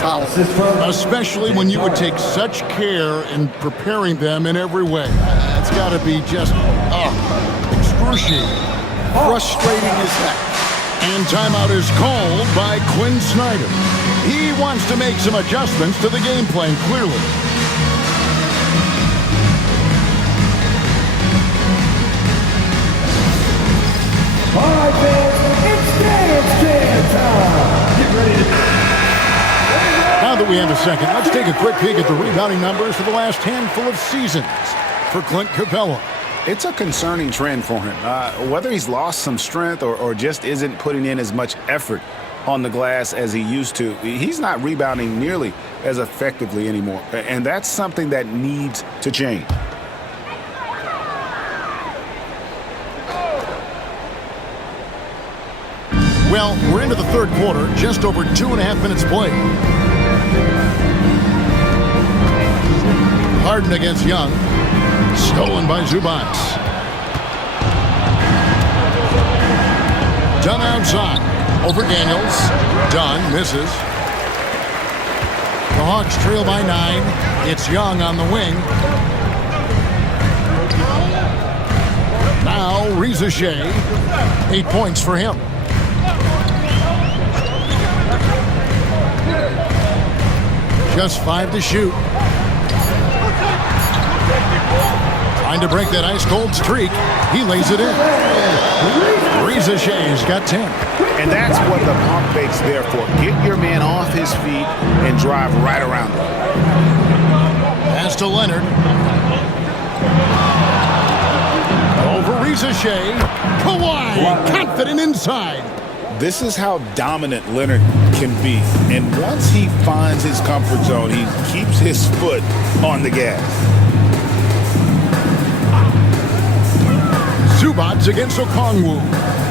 tolerate. Especially when you would take such care in preparing them in every way. It's got to be just excruciating. Frustrating as heck. And timeout is called by Quinn Snyder. He wants to make some adjustments to the game plan, clearly. All right, fans, it's dance time. Get ready to... Now that we have a second, let's take a quick peek at the rebounding numbers for the last handful of seasons for Clint Capella. It's a concerning trend for him. Whether he's lost some strength or just isn't putting in as much effort on the glass as he used to, he's not rebounding nearly as effectively anymore. And that's something that needs to change. Well, we're into the third quarter, just over 2.5 minutes played. Harden against Young. Stolen by Zubac. Dunn outside. Over Daniels. Dunn misses. The Hawks trail by 9. It's Young on the wing. Now, Reza Shea. 8 points for him. Just 5 to shoot. Trying to break that ice-cold streak. He lays it in. Reza Shea's got 10. And that's what the pump fake's there for. Get your man off his feet and drive right around him. Pass to Leonard. Over Reza Shea. Kawhi, confident inside. This is how dominant Leonard can be. And once he finds his comfort zone, he keeps his foot on the gas. Zubac against Okongwu.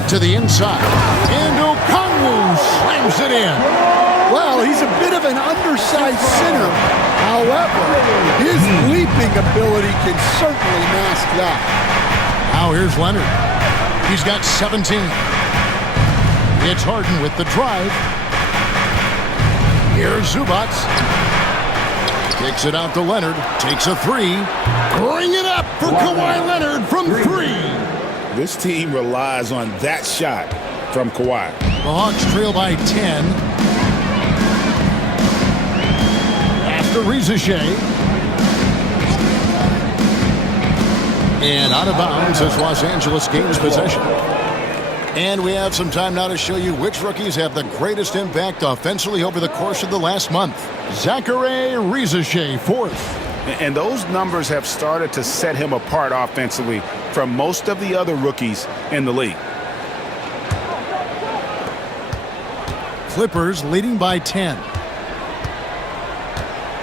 To the inside. And Okongwu slams it in. Well, he's a bit of an undersized center. However, his leaping ability can certainly mask that. Now here's Leonard. He's got 17. It's Harden with the drive. Here's Zubac. Kicks it out to Leonard. Takes a 3. Bring it up for Kawhi Leonard from 3. This team relies on that shot from Kawhi. The Hawks trail by 10. to Reza Shea. And out of bounds as Los Angeles gains possession. And we have some time now to show you which rookies have the greatest impact offensively over the course of the last month. Zachary Reza Shea, fourth. And those numbers have started to set him apart offensively from most of the other rookies in the league. Clippers leading by 10.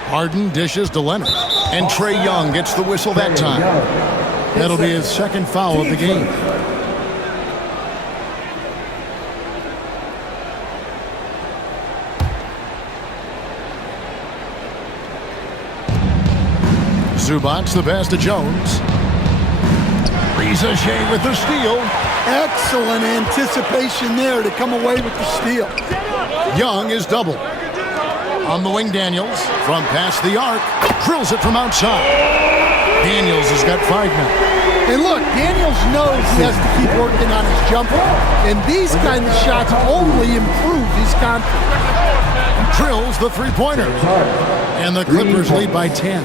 Harden dishes to Leonard. And Trae Young gets the whistle that time. That'll be his second foul of the game. Zubac the pass to Jones. Reza Shea with the steal. Excellent anticipation there to come away with the steal. Young is double. On the wing, Daniels. From past the arc. Drills it from outside. Daniels has got 5 now. And look, Daniels knows he has to keep working on his jumper. And these kind of shots only improve his confidence. Drills the three-pointer. And the Clippers lead by 10.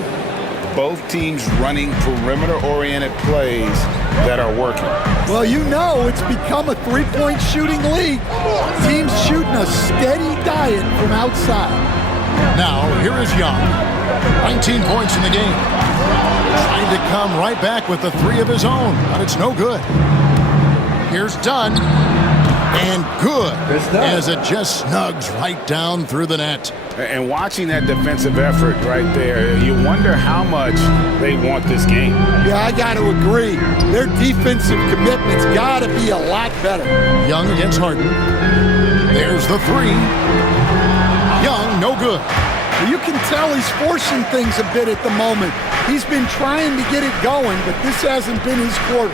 Both teams running perimeter-oriented plays that are working. Well, you know it's become a three-point shooting league. Teams shooting a steady diet from outside. Now, here is Young. 19 points in the game. Trying to come right back with the 3 of his own, but it's no good. Here's Dunn. And good, as it just snugs right down through the net. And watching that defensive effort right there, you wonder how much they want this game. Yeah, I got to agree. Their defensive commitment's got to be a lot better. Young against Harden. There's the 3. Young, no good. You can tell he's forcing things a bit at the moment. He's been trying to get it going, but this hasn't been his quarter.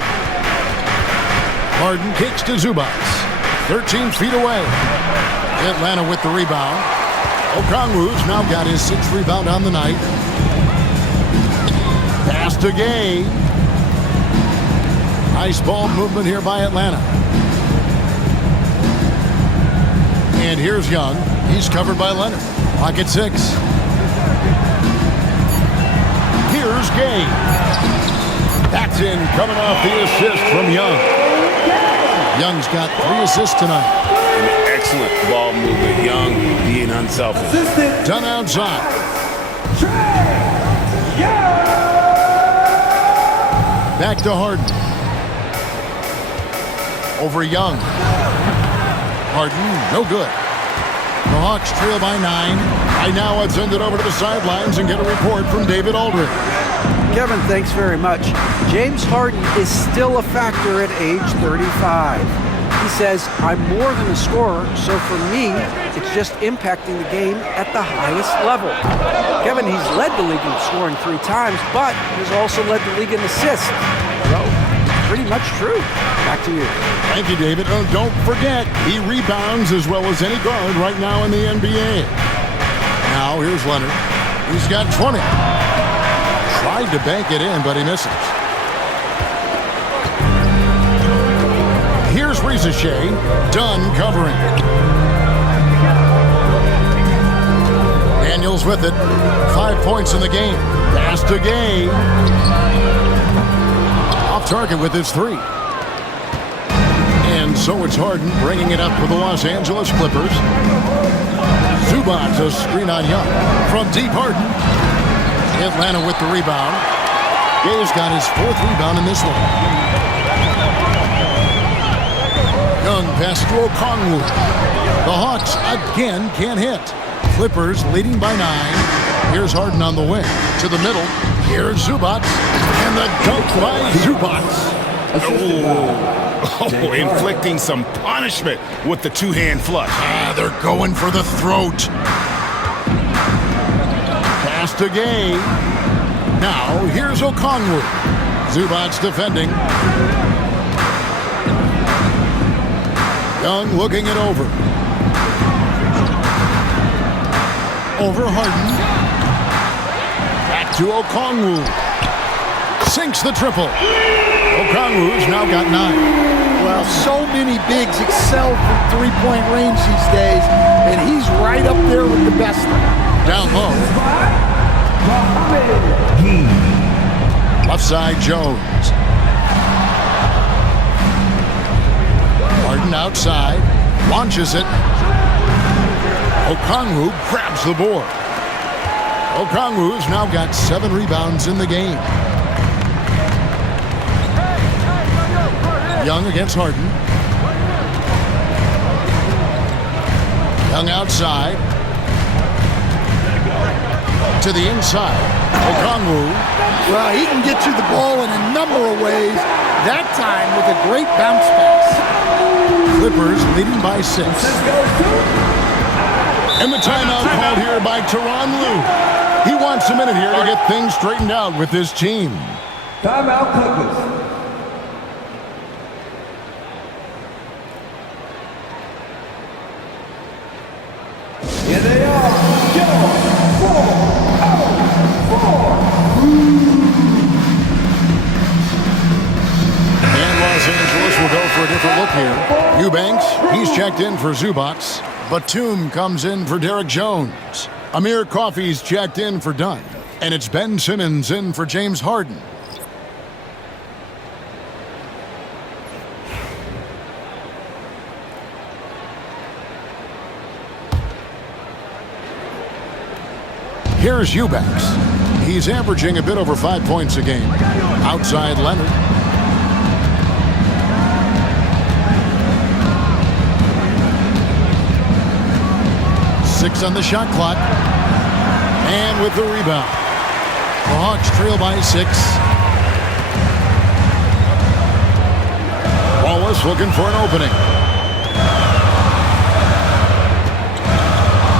Harden kicks to Zubac. 13 feet away. Atlanta with the rebound. Okongwu's now got his 6th rebound on the night. Pass to Gay. Nice ball movement here by Atlanta. And here's Young. He's covered by Leonard. Pocket 6. Here's Gay. That's in, coming off the assist from Young. Young's got 3 assists tonight. An excellent ball movement. Young being unselfish. Done outside. Back to Harden. Over Young. Harden, no good. The Hawks trail by 9. Right now let's send it over to the sidelines and get a report from David Aldridge. Kevin, thanks very much. James Harden is still a factor at age 35. He says, I'm more than a scorer, so for me, it's just impacting the game at the highest level. Kevin, he's led the league in scoring 3 times, but has also led the league in assists. So, pretty much true. Back to you. Thank you, David. Oh, don't forget, he rebounds as well as any guard right now in the NBA. Now, here's Leonard. He's got 20. Tried to bank it in, but he misses. Here's Reza Shea. Dunn covering. Daniels with it. 5 points in the game. Pass to Gay. Off target with his 3. And so it's Harden bringing it up for the Los Angeles Clippers. Zubac a screen on Young. From deep, Harden. Atlanta with the rebound. Gay's got his 4th rebound in this one. Young pass to Okongwu. The Hawks again can't hit. Clippers leading by 9. Here's Harden on the wing. To the middle. Here's Zubac. And the dunk by Zubac. Oh, inflicting some punishment with the 2-hand flush. They're going for the throat. Pass to Gay. Now, here's Okongwu. Zubac defending. Young looking it over. Over Harden. Back to Okongwu. Sinks the triple. Okongwu's now got 9. Well, so many bigs excel from 3-point range these days, and he's right up there with the best. Down low. Left side, Jones. Harden outside, launches it. Okongwu grabs the board. Okongwu's now got 7 rebounds in the game. Young against Harden. Young outside. To the inside. Okongwu. Well, he can get you the ball in a number of ways. That time with a great bounce pass. Clippers leading by 6. And the timeout called here by Tyronn Lue. He wants a minute here to get things straightened out with his team. Timeout Clippers. Here they are. And Los Angeles will go for a different look here. Eubanks, he's checked in for Zubac. Batum comes in for Derek Jones. Amir Coffey's checked in for Dunn. And it's Ben Simmons in for James Harden. Here's Eubanks. He's averaging a bit over 5 points a game. Outside Leonard. Six on the shot clock. And with the rebound. The Hawks trail by 6. Wallace looking for an opening.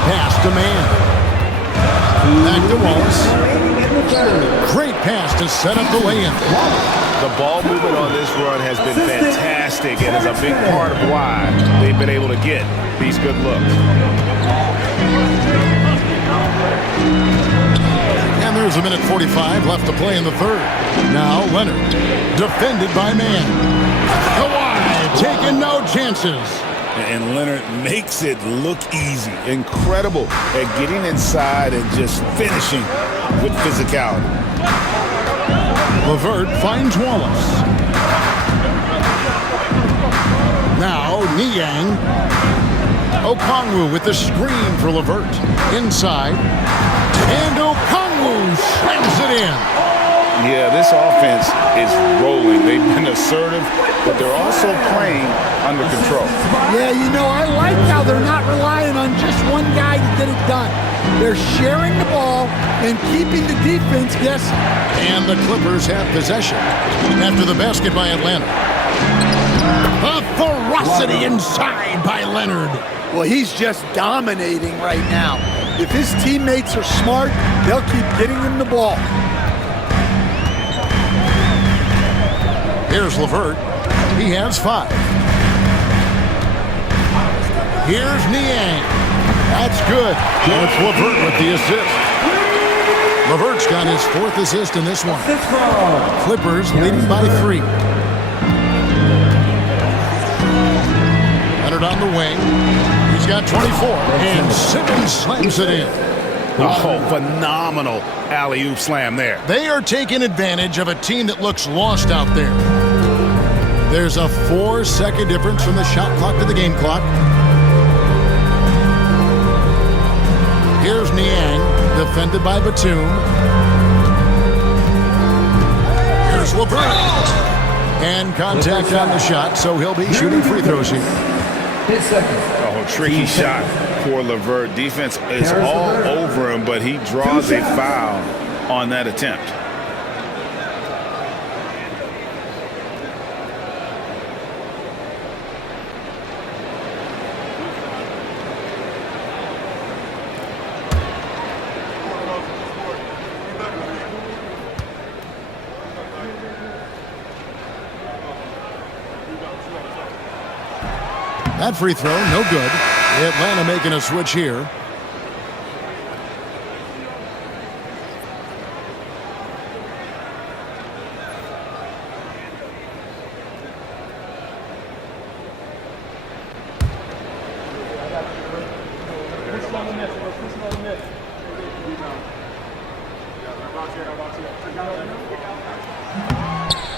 Pass to man. Back to Wallace. Great pass to set up the lay-in. The ball movement on this run has been fantastic and is a big part of why they've been able to get these good looks. And there's a minute 45 left to play in the third. Now Leonard, defended by man. Kawhi taking no chances. And Leonard makes it look easy. Incredible at getting inside and just finishing with physicality. LeVert finds Wallace. Now Niang. Okongwu with the screen for LeVert. Inside. And Okongwu slams it in. Yeah, this offense is rolling. They've been assertive, but they're also playing under control. Yeah, you know, I like how they're not relying on just one guy to get it done. They're sharing the ball and keeping the defense guessing. And the Clippers have possession after the basket by Atlanta. The ferocity inside by Leonard. Well, he's just dominating right now. If his teammates are smart, they'll keep getting him the ball. Here's LeVert. He has 5. Here's Niang. That's good. It's LeVert with the assist. LeVert's got his 4th assist in this one. Clippers leading by 3. Leonard on the wing. He's got 24. And Simmons slams it in. Oh, phenomenal alley-oop slam there. They are taking advantage of a team that looks lost out there. There's a 4-second difference from the shot clock to the game clock. Here's Niang, defended by Batum. Here's LeVert. And contact on the shot, so he'll be shooting free throws here. Oh, tricky shot for LeVert. Defense is all over him, but he draws a foul on that attempt. That free throw, no good. Atlanta making a switch here.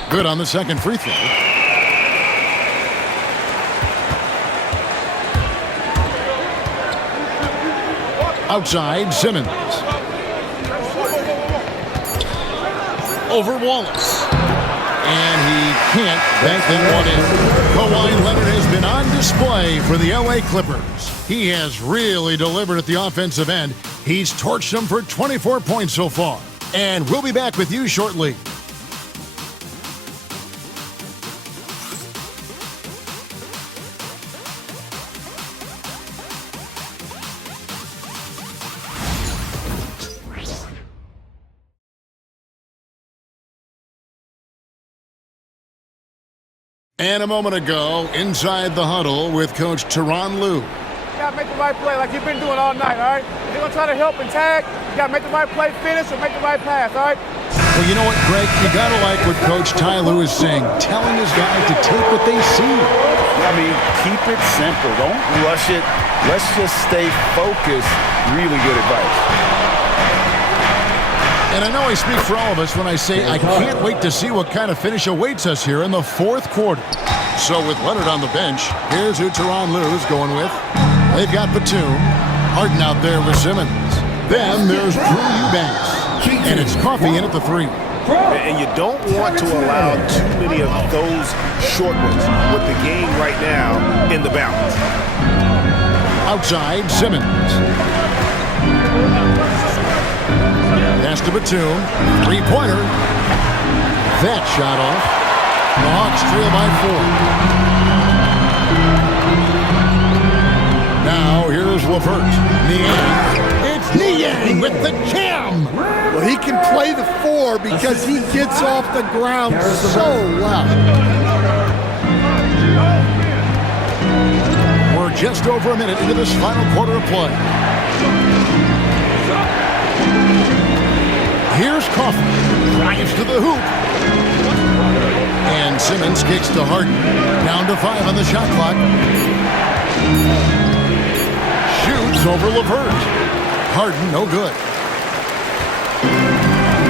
Good on the second free throw. Outside, Simmons. Over Wallace. And he can't bank that one in. Kawhi Leonard has been on display for the LA Clippers. He has really delivered at the offensive end. He's torched them for 24 points so far. And we'll be back with you shortly. And a moment ago, inside the huddle with Coach Tyronn Lue. You gotta make the right play like you've been doing all night, all right? If you're gonna try to help and tag, you gotta make the right play, finish, or make the right pass, all right? Well, you know what, Greg? You gotta like what Coach Ty Lue is saying, telling his guys to take what they see. I mean, keep it simple. Don't rush it. Let's just stay focused. Really good advice. And I know I speak for all of us when I say I can't wait to see what kind of finish awaits us here in the fourth quarter. So with Leonard on the bench, here's who Tyronn Lue is going with. They've got Batum, Harden out there with Simmons. Then there's Drew Eubanks, and it's Coffee in at the three. And you don't want to allow too many of those short ones with the game right now in the balance. Outside, Simmons. Pass to Batum, three-pointer. That shot off. The Hawks trail by 4. Now here's LeVert. Niang. It's Niang with the jam. Well, he can play the 4 because he gets off the ground so well. We're just over a minute into this final quarter of play. Here's Coffee, drives to the hoop. And Simmons kicks to Harden. Down to 5 on the shot clock. Shoots over LeVert. Harden, no good.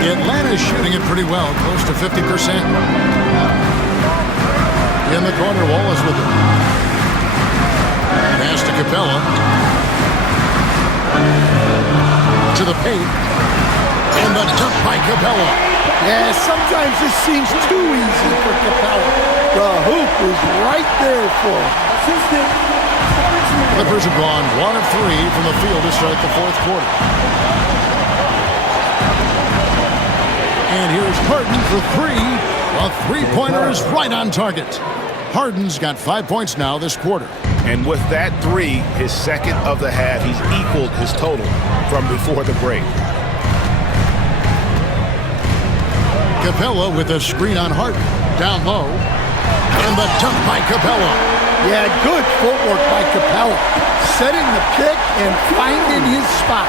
Atlanta's shooting it pretty well, close to 50%. In the corner, Wallace with it. Pass to Capella. To the paint. And the dunk by Capella. Yeah, sometimes this seems too easy for Capella. The hoop is right there for him. Clippers have gone 1 of 3 from the field to start the fourth quarter. And here's Harden for 3. A three-pointer is right on target. Harden's got 5 points now this quarter. And with that 3, his second of the half, he's equaled his total from before the break. Capella with a screen on Harden. Down low. And the dunk by Capella. Yeah, good footwork by Capella. Setting the pick and finding his spot.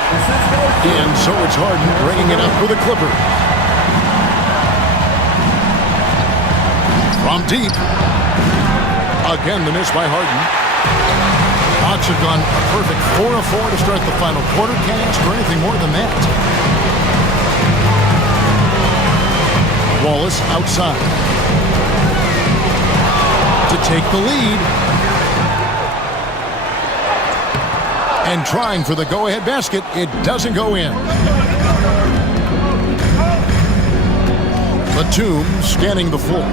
And so it's Harden bringing it up for the Clippers. From deep. Again, the miss by Harden. Hawks have gone a perfect 4 of 4 to start the final quarter. Can't ask for anything more than that. Wallace outside to take the lead. And trying for the go-ahead basket. It doesn't go in. Batum scanning the floor.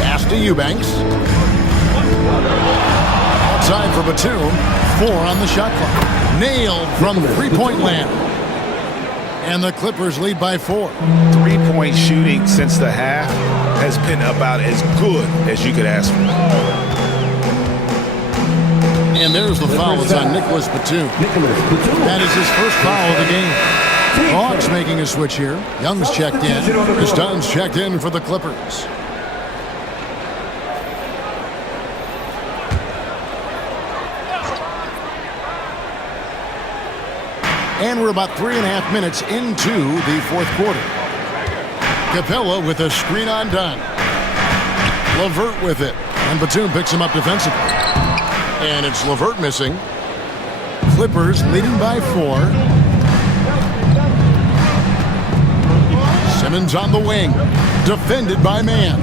Pass to Eubanks. Outside for Batum. 4 on the shot clock. Nailed from three-point land. And the Clippers lead by 4. 3-point shooting since the half has been about as good as you could ask for. And there's the foul. It's on Nicholas Batum. That is his first foul of the game. Hawks making a switch here. Young's checked in. Pistons checked in for the Clippers. And we're about 3.5 minutes into the fourth quarter. Capella with a screen on Dunn. LeVert with it. And Batum picks him up defensively. And it's LeVert missing. Clippers leading by 4. Simmons on the wing, defended by Man.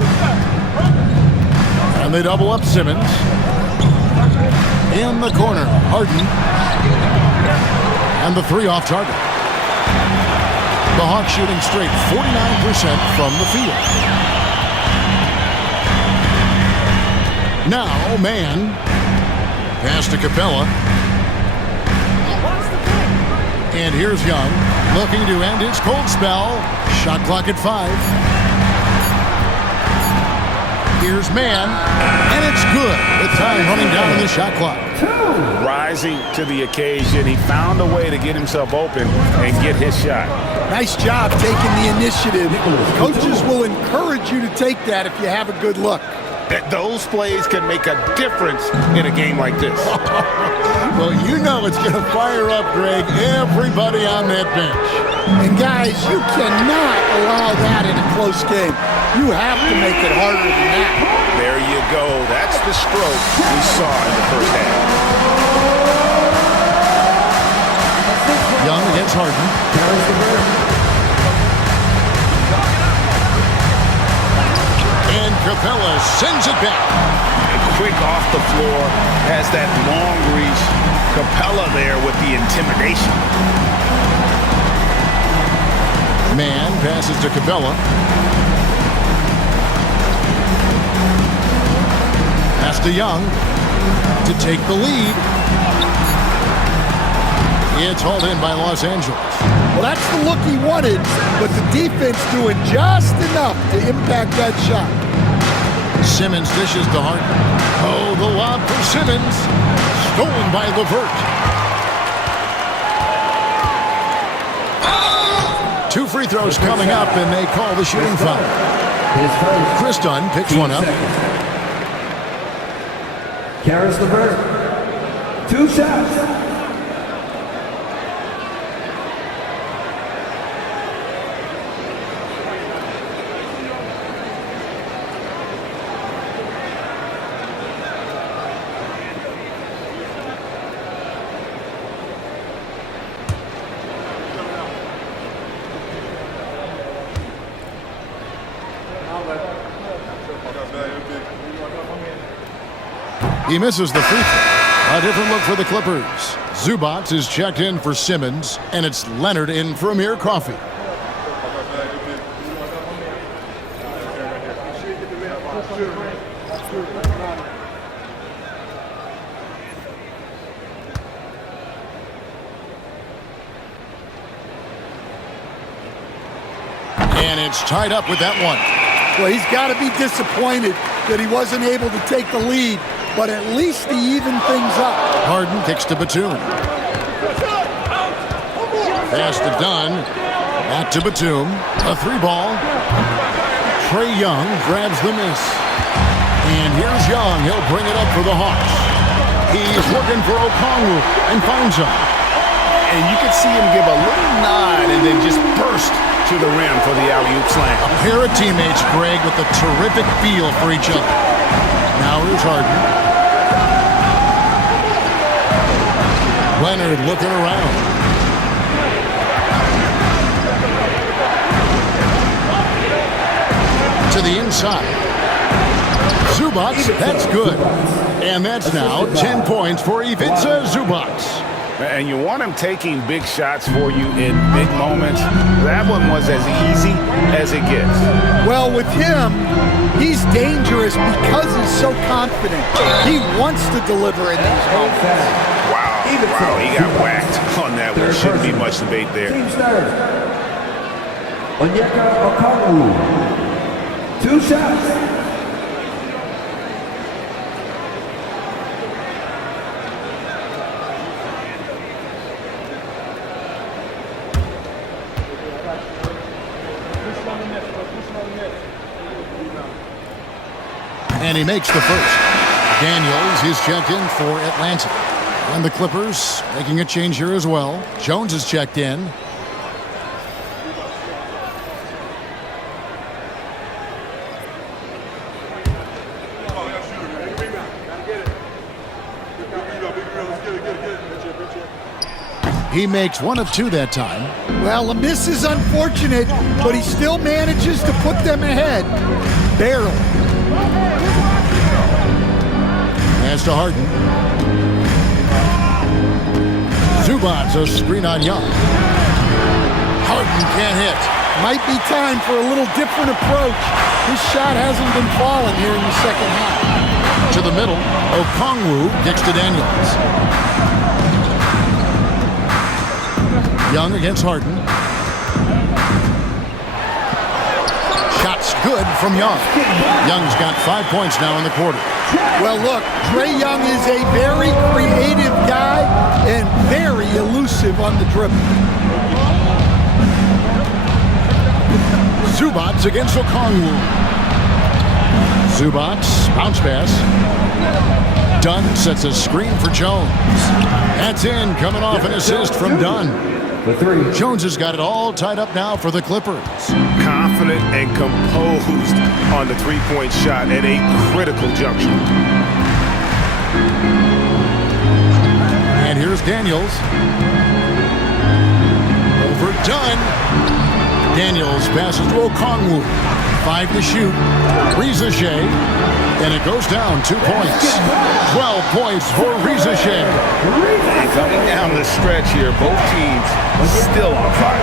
And they double up Simmons. In the corner, Harden. And the 3 off target. The Hawks shooting straight 49% from the field. Now, Man. Pass to Capella. And here's Young, looking to end his cold spell. Shot clock at 5. Here's Man, and it's good. With time running down in the shot clock. Rising to the occasion, he found a way to get himself open and get his shot. Nice job taking the initiative. Coaches will encourage you to take that if you have a good look. Those plays can make a difference in a game like this. Well, you know it's going to fire up, Greg, everybody on that bench. And guys, you cannot allow that in a close game. You have to make it harder than that. There you go. That's the stroke we saw in the first half. Young against Harden. And Capella sends it back. Quick off the floor, has that long reach. Capella there with the intimidation. Man passes to Capella. Pass to Young to take the lead. It's hauled in by Los Angeles. Well, that's the look he wanted, but the defense doing just enough to impact that shot. Simmons dishes to Harden. Oh, the lob for Simmons. Stolen by LeVert. 2 free throws coming up, and they call the shooting foul. Chris Dunn picks one up. Karis LeVert. 2 shots. He misses the free throw. A different look for the Clippers. Zubac is checked in for Simmons, and it's Leonard in for Amir Coffey. And it's tied up with that one. Well, he's got to be disappointed that he wasn't able to take the lead, but at least he evened things up. Harden kicks to Batum. Pass to Dunn. Back to Batum. A 3-ball. Trae Young grabs the miss. And here's Young. He'll bring it up for the Hawks. He's looking for Okongwu and finds him. And you can see him give a little nod and then just burst to the rim for the alley-oop slam. A pair of teammates, Greg, with a terrific feel for each other. Now here's Harden. Leonard looking around. To the inside. Zubac, that's good. And that's now 10 points for Ivica Zubac. And you want him taking big shots for you in big moments. That one was as easy as it gets. Well, with him, he's dangerous because he's so confident. He wants to deliver in these moments. Wow, he got whacked on that one. Shouldn't be much debate there. Team starter. Onyeka Okongwu. 2 shots. And he makes the first. Daniels is checked in for Atlanta. And the Clippers making a change here as well. Jones is checked in. He makes one of two that time. Well, a miss is unfortunate, but he still manages to put them ahead. Barely. Pass to Harden. Zubac's a screen on Young. Harden can't hit. Might be time for a little different approach. His shot hasn't been falling here in the second half. To the middle, Okongwu kicks to Daniels. Young against Harden. Shot's good from Young. Young's got 5 points now in the quarter. Well, look, Trae Young is a very creative guy and very elusive on the dribble. Zubac's against Okongwu. Zubac's bounce pass. Dunn sets a screen for Jones. That's in, coming off an assist from Dunn. Jones has got it all tied up now for the Clippers. Confident and composed on the three-point shot at a critical juncture. And here's Daniels. Over Dunn. Daniels passes to Okongwu. 5 to shoot. Reza Shea. And it goes down 2 points. 12 points for Reza Shea. And coming down the stretch here, both teams still on fire.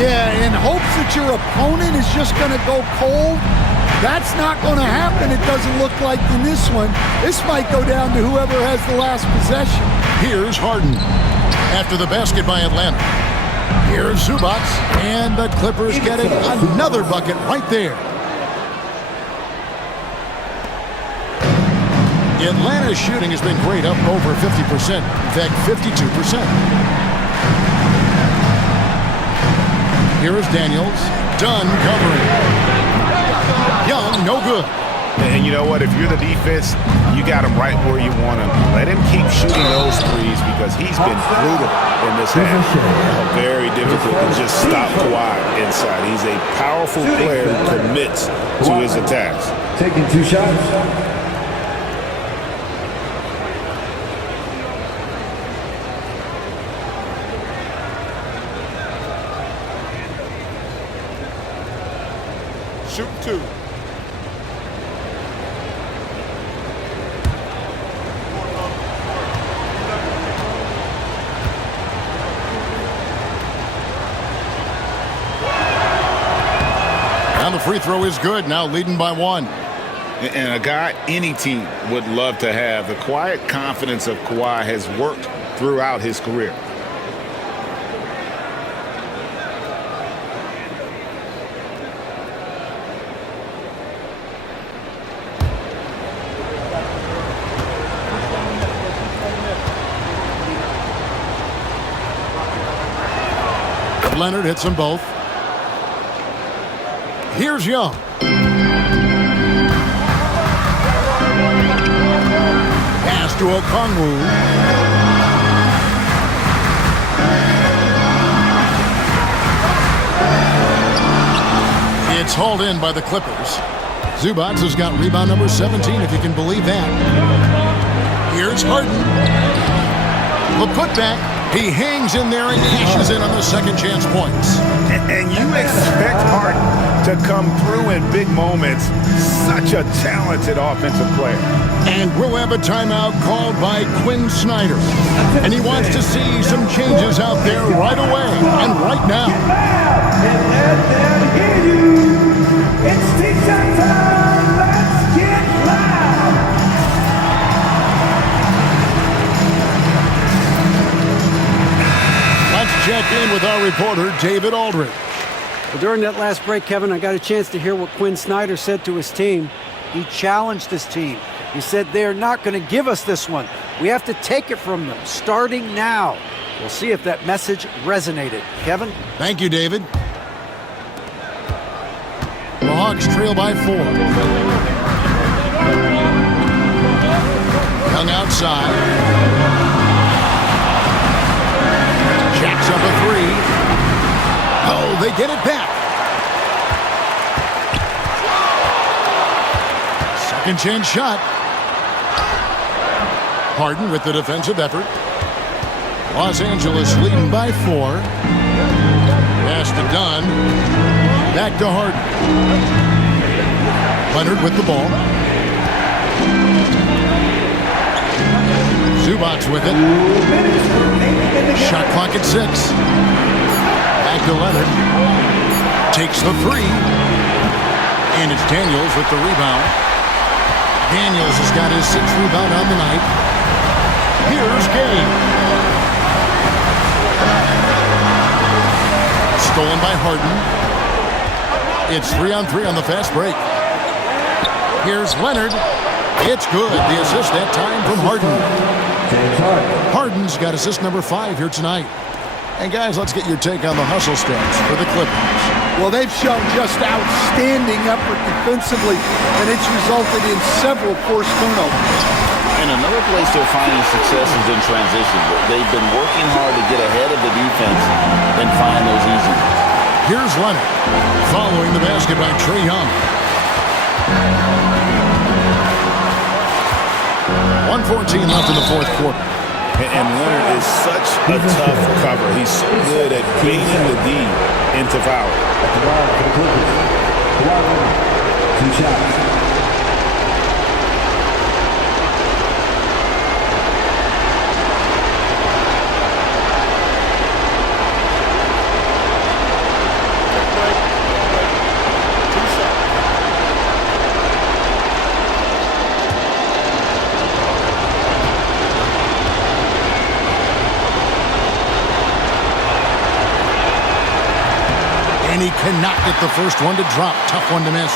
Yeah, in hopes that your opponent is just going to go cold. That's not going to happen, it doesn't look like in this one. This might go down to whoever has the last possession. Here's Harden. After the basket by Atlanta. Here's Zubac. And the Clippers getting another bucket right there. Atlanta's shooting has been great, up over 50%. In fact, 52%. Here is Daniels. Dunn covering. Young, no good. And you know what? If you're the defense, you got him right where you want him. Let him keep shooting those threes because he's been brutal in this half. Very difficult to just stop Kawhi inside. He's a powerful player who commits to his attacks. Taking 2 shots. Shoot 2. And the free throw is good, now leading by 1. And a guy any team would love to have. The quiet confidence of Kawhi has worked throughout his career. Leonard hits them both. Here's Young. Pass to Okongwu. It's hauled in by the Clippers. Zubac has got rebound number 17, if you can believe that. Here's Harden. The putback. He hangs in there and cashes in on the second chance points. And you expect Harden to come through in big moments. Such a talented offensive player. And we'll have a timeout called by Quinn Snyder. And he wants to see some changes out there right away and right now. And let them hear you. It's T-Shot time. Let's get loud. Let's check in with our reporter, David Aldridge. Well, during that last break, Kevin, I got a chance to hear what Quinn Snyder said to his team. He challenged his team. He said they're not going to give us this one. We have to take it from them, starting now. We'll see if that message resonated. Kevin? Thank you, David. The Hawks trail by 4. Young outside. Jacks up a 3. Oh, they get it back. Second chance shot. Harden with the defensive effort. Los Angeles leading by 4. Pass to Dunn. Back to Harden. Leonard with the ball. Zubac's with it. Shot clock at 6. Back to Leonard. Takes the 3. And it's Daniels with the rebound. Daniels has got his 6th rebound on the night. Here's Game. Stolen by Harden. It's 3-on-3 on the fast break. Here's Leonard. It's good. The assist that time from Harden. Harden's got assist number 5 here tonight. And guys, let's get your take on the hustle stats for the Clippers. Well, they've shown just outstanding effort defensively, and it's resulted in several forced turnovers. And another place they're finding success is in transition. They've been working hard to get ahead of the defense and find those easy ones. Here's Leonard following the basket by Trae Young. 1:14 left in the fourth quarter. And Leonard is such a tough cover. He's so good at baiting the D into foul. Two shots. And he cannot get the first one to drop. Tough one to miss.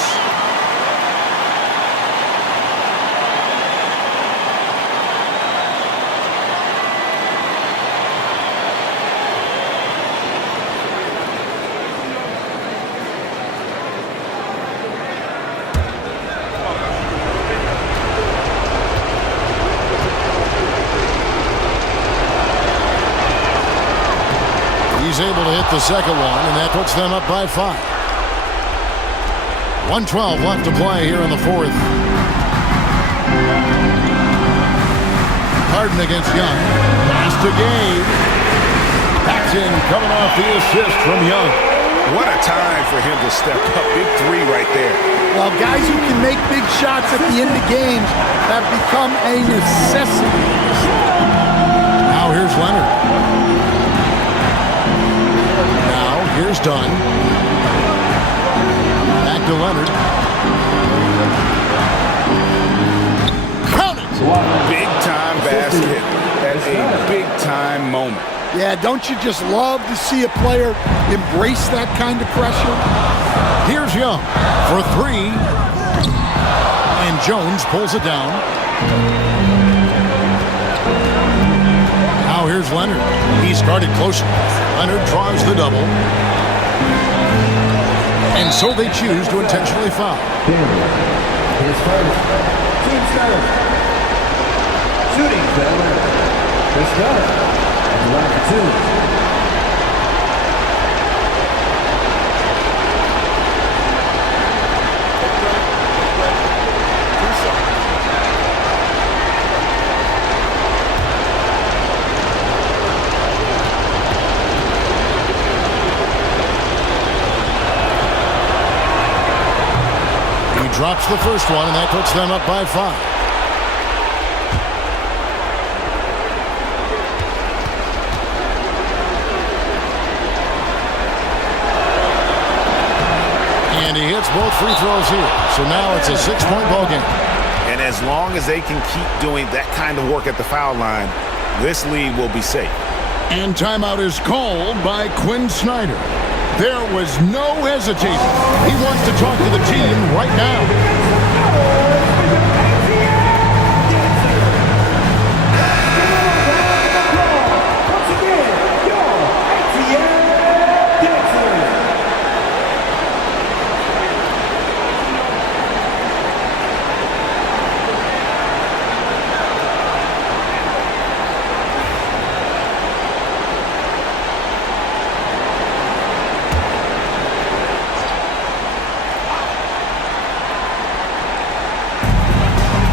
He's able to hit the second one, and that puts them up by 5. 1:12 left to play here in the fourth. Harden against Young. Pass to Gabe. That's in, coming off the assist from Young. What a time for him to step up. Big 3 right there. Well, guys who can make big shots at the end of games have become a necessity. Now here's Leonard. Here's Dunn. Back to Leonard. Count it! Big time basket at a big time moment. Yeah, don't you just love to see a player embrace that kind of pressure? Here's Young for 3. And Jones pulls it down. Now here's Leonard. He started closer. Leonard draws the double. And so they choose to intentionally foul. His first. Team starter. Shooting Butler. Chris Dalla. At the line for 2. Drops the first one, and that puts them up by 5. And he hits both free throws here. So now it's a 6-point ball game. And as long as they can keep doing that kind of work at the foul line, this lead will be safe. And timeout is called by Quinn Snyder. There was no hesitation. He wants to talk to the team right now.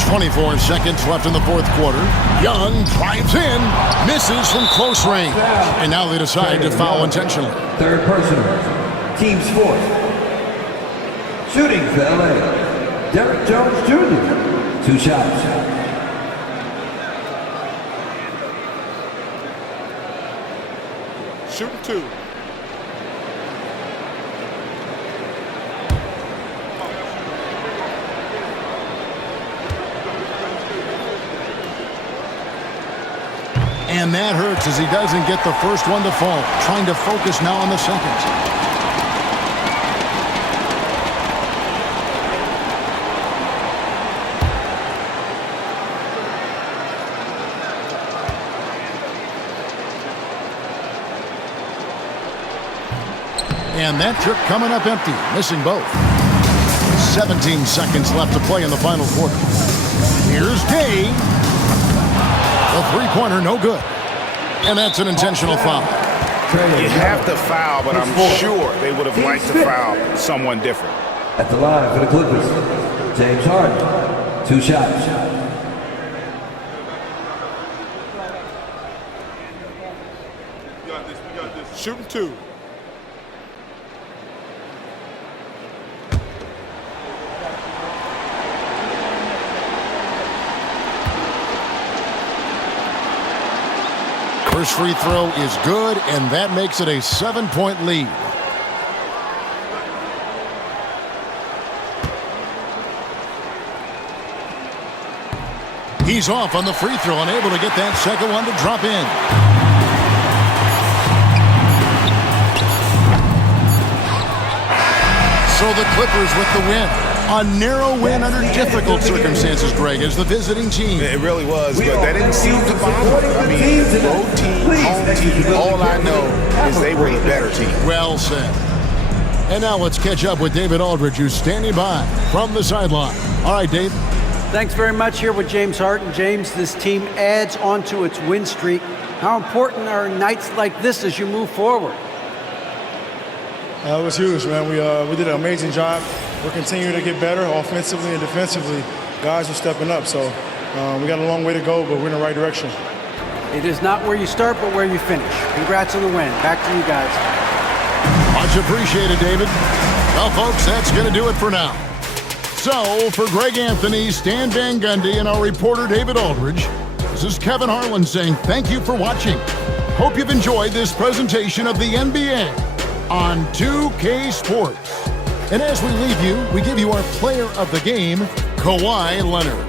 24 seconds left in the fourth quarter. Young drives in, misses from close range. And now they decide to foul intentionally. Third personal. Team's fourth. Shooting for LA. Derek Jones Jr. 2 shots. Shooting 2. And that hurts as he doesn't get the first one to fall. Trying to focus now on the second. And that trip coming up empty, missing both. 17 seconds left to play in the final quarter. Here's Gay. The three-pointer, no good. And that's an intentional foul. You have to foul, but I'm sure they would have liked to foul someone different. At the line for the Clippers, James Harden. 2 shots. Shooting 2. First free throw is good, and that makes it a 7-point lead. He's off on the free throw, unable to get that second one to drop in. So the Clippers with the win. A narrow win under difficult circumstances, Greg, as the visiting team. It really was, but that didn't seem to bother. I mean, road team, home team, all I know is they were the better team. Well said. And now let's catch up with David Aldridge, who's standing by from the sideline. All right, Dave. Thanks very much. Here with James Harden. James, this team adds onto its win streak. How important are nights like this as you move forward? It was huge, man. We did an amazing job. We're continuing to get better offensively and defensively. Guys are stepping up, so we got a long way to go, but we're in the right direction. It is not where you start, but where you finish. Congrats on the win. Back to you guys. Much appreciated, David. Well, folks, that's going to do it for now. So, for Greg Anthony, Stan Van Gundy, and our reporter, David Aldridge, this is Kevin Harlan saying thank you for watching. Hope you've enjoyed this presentation of the NBA on 2K Sports. And as we leave you, we give you our player of the game, Kawhi Leonard.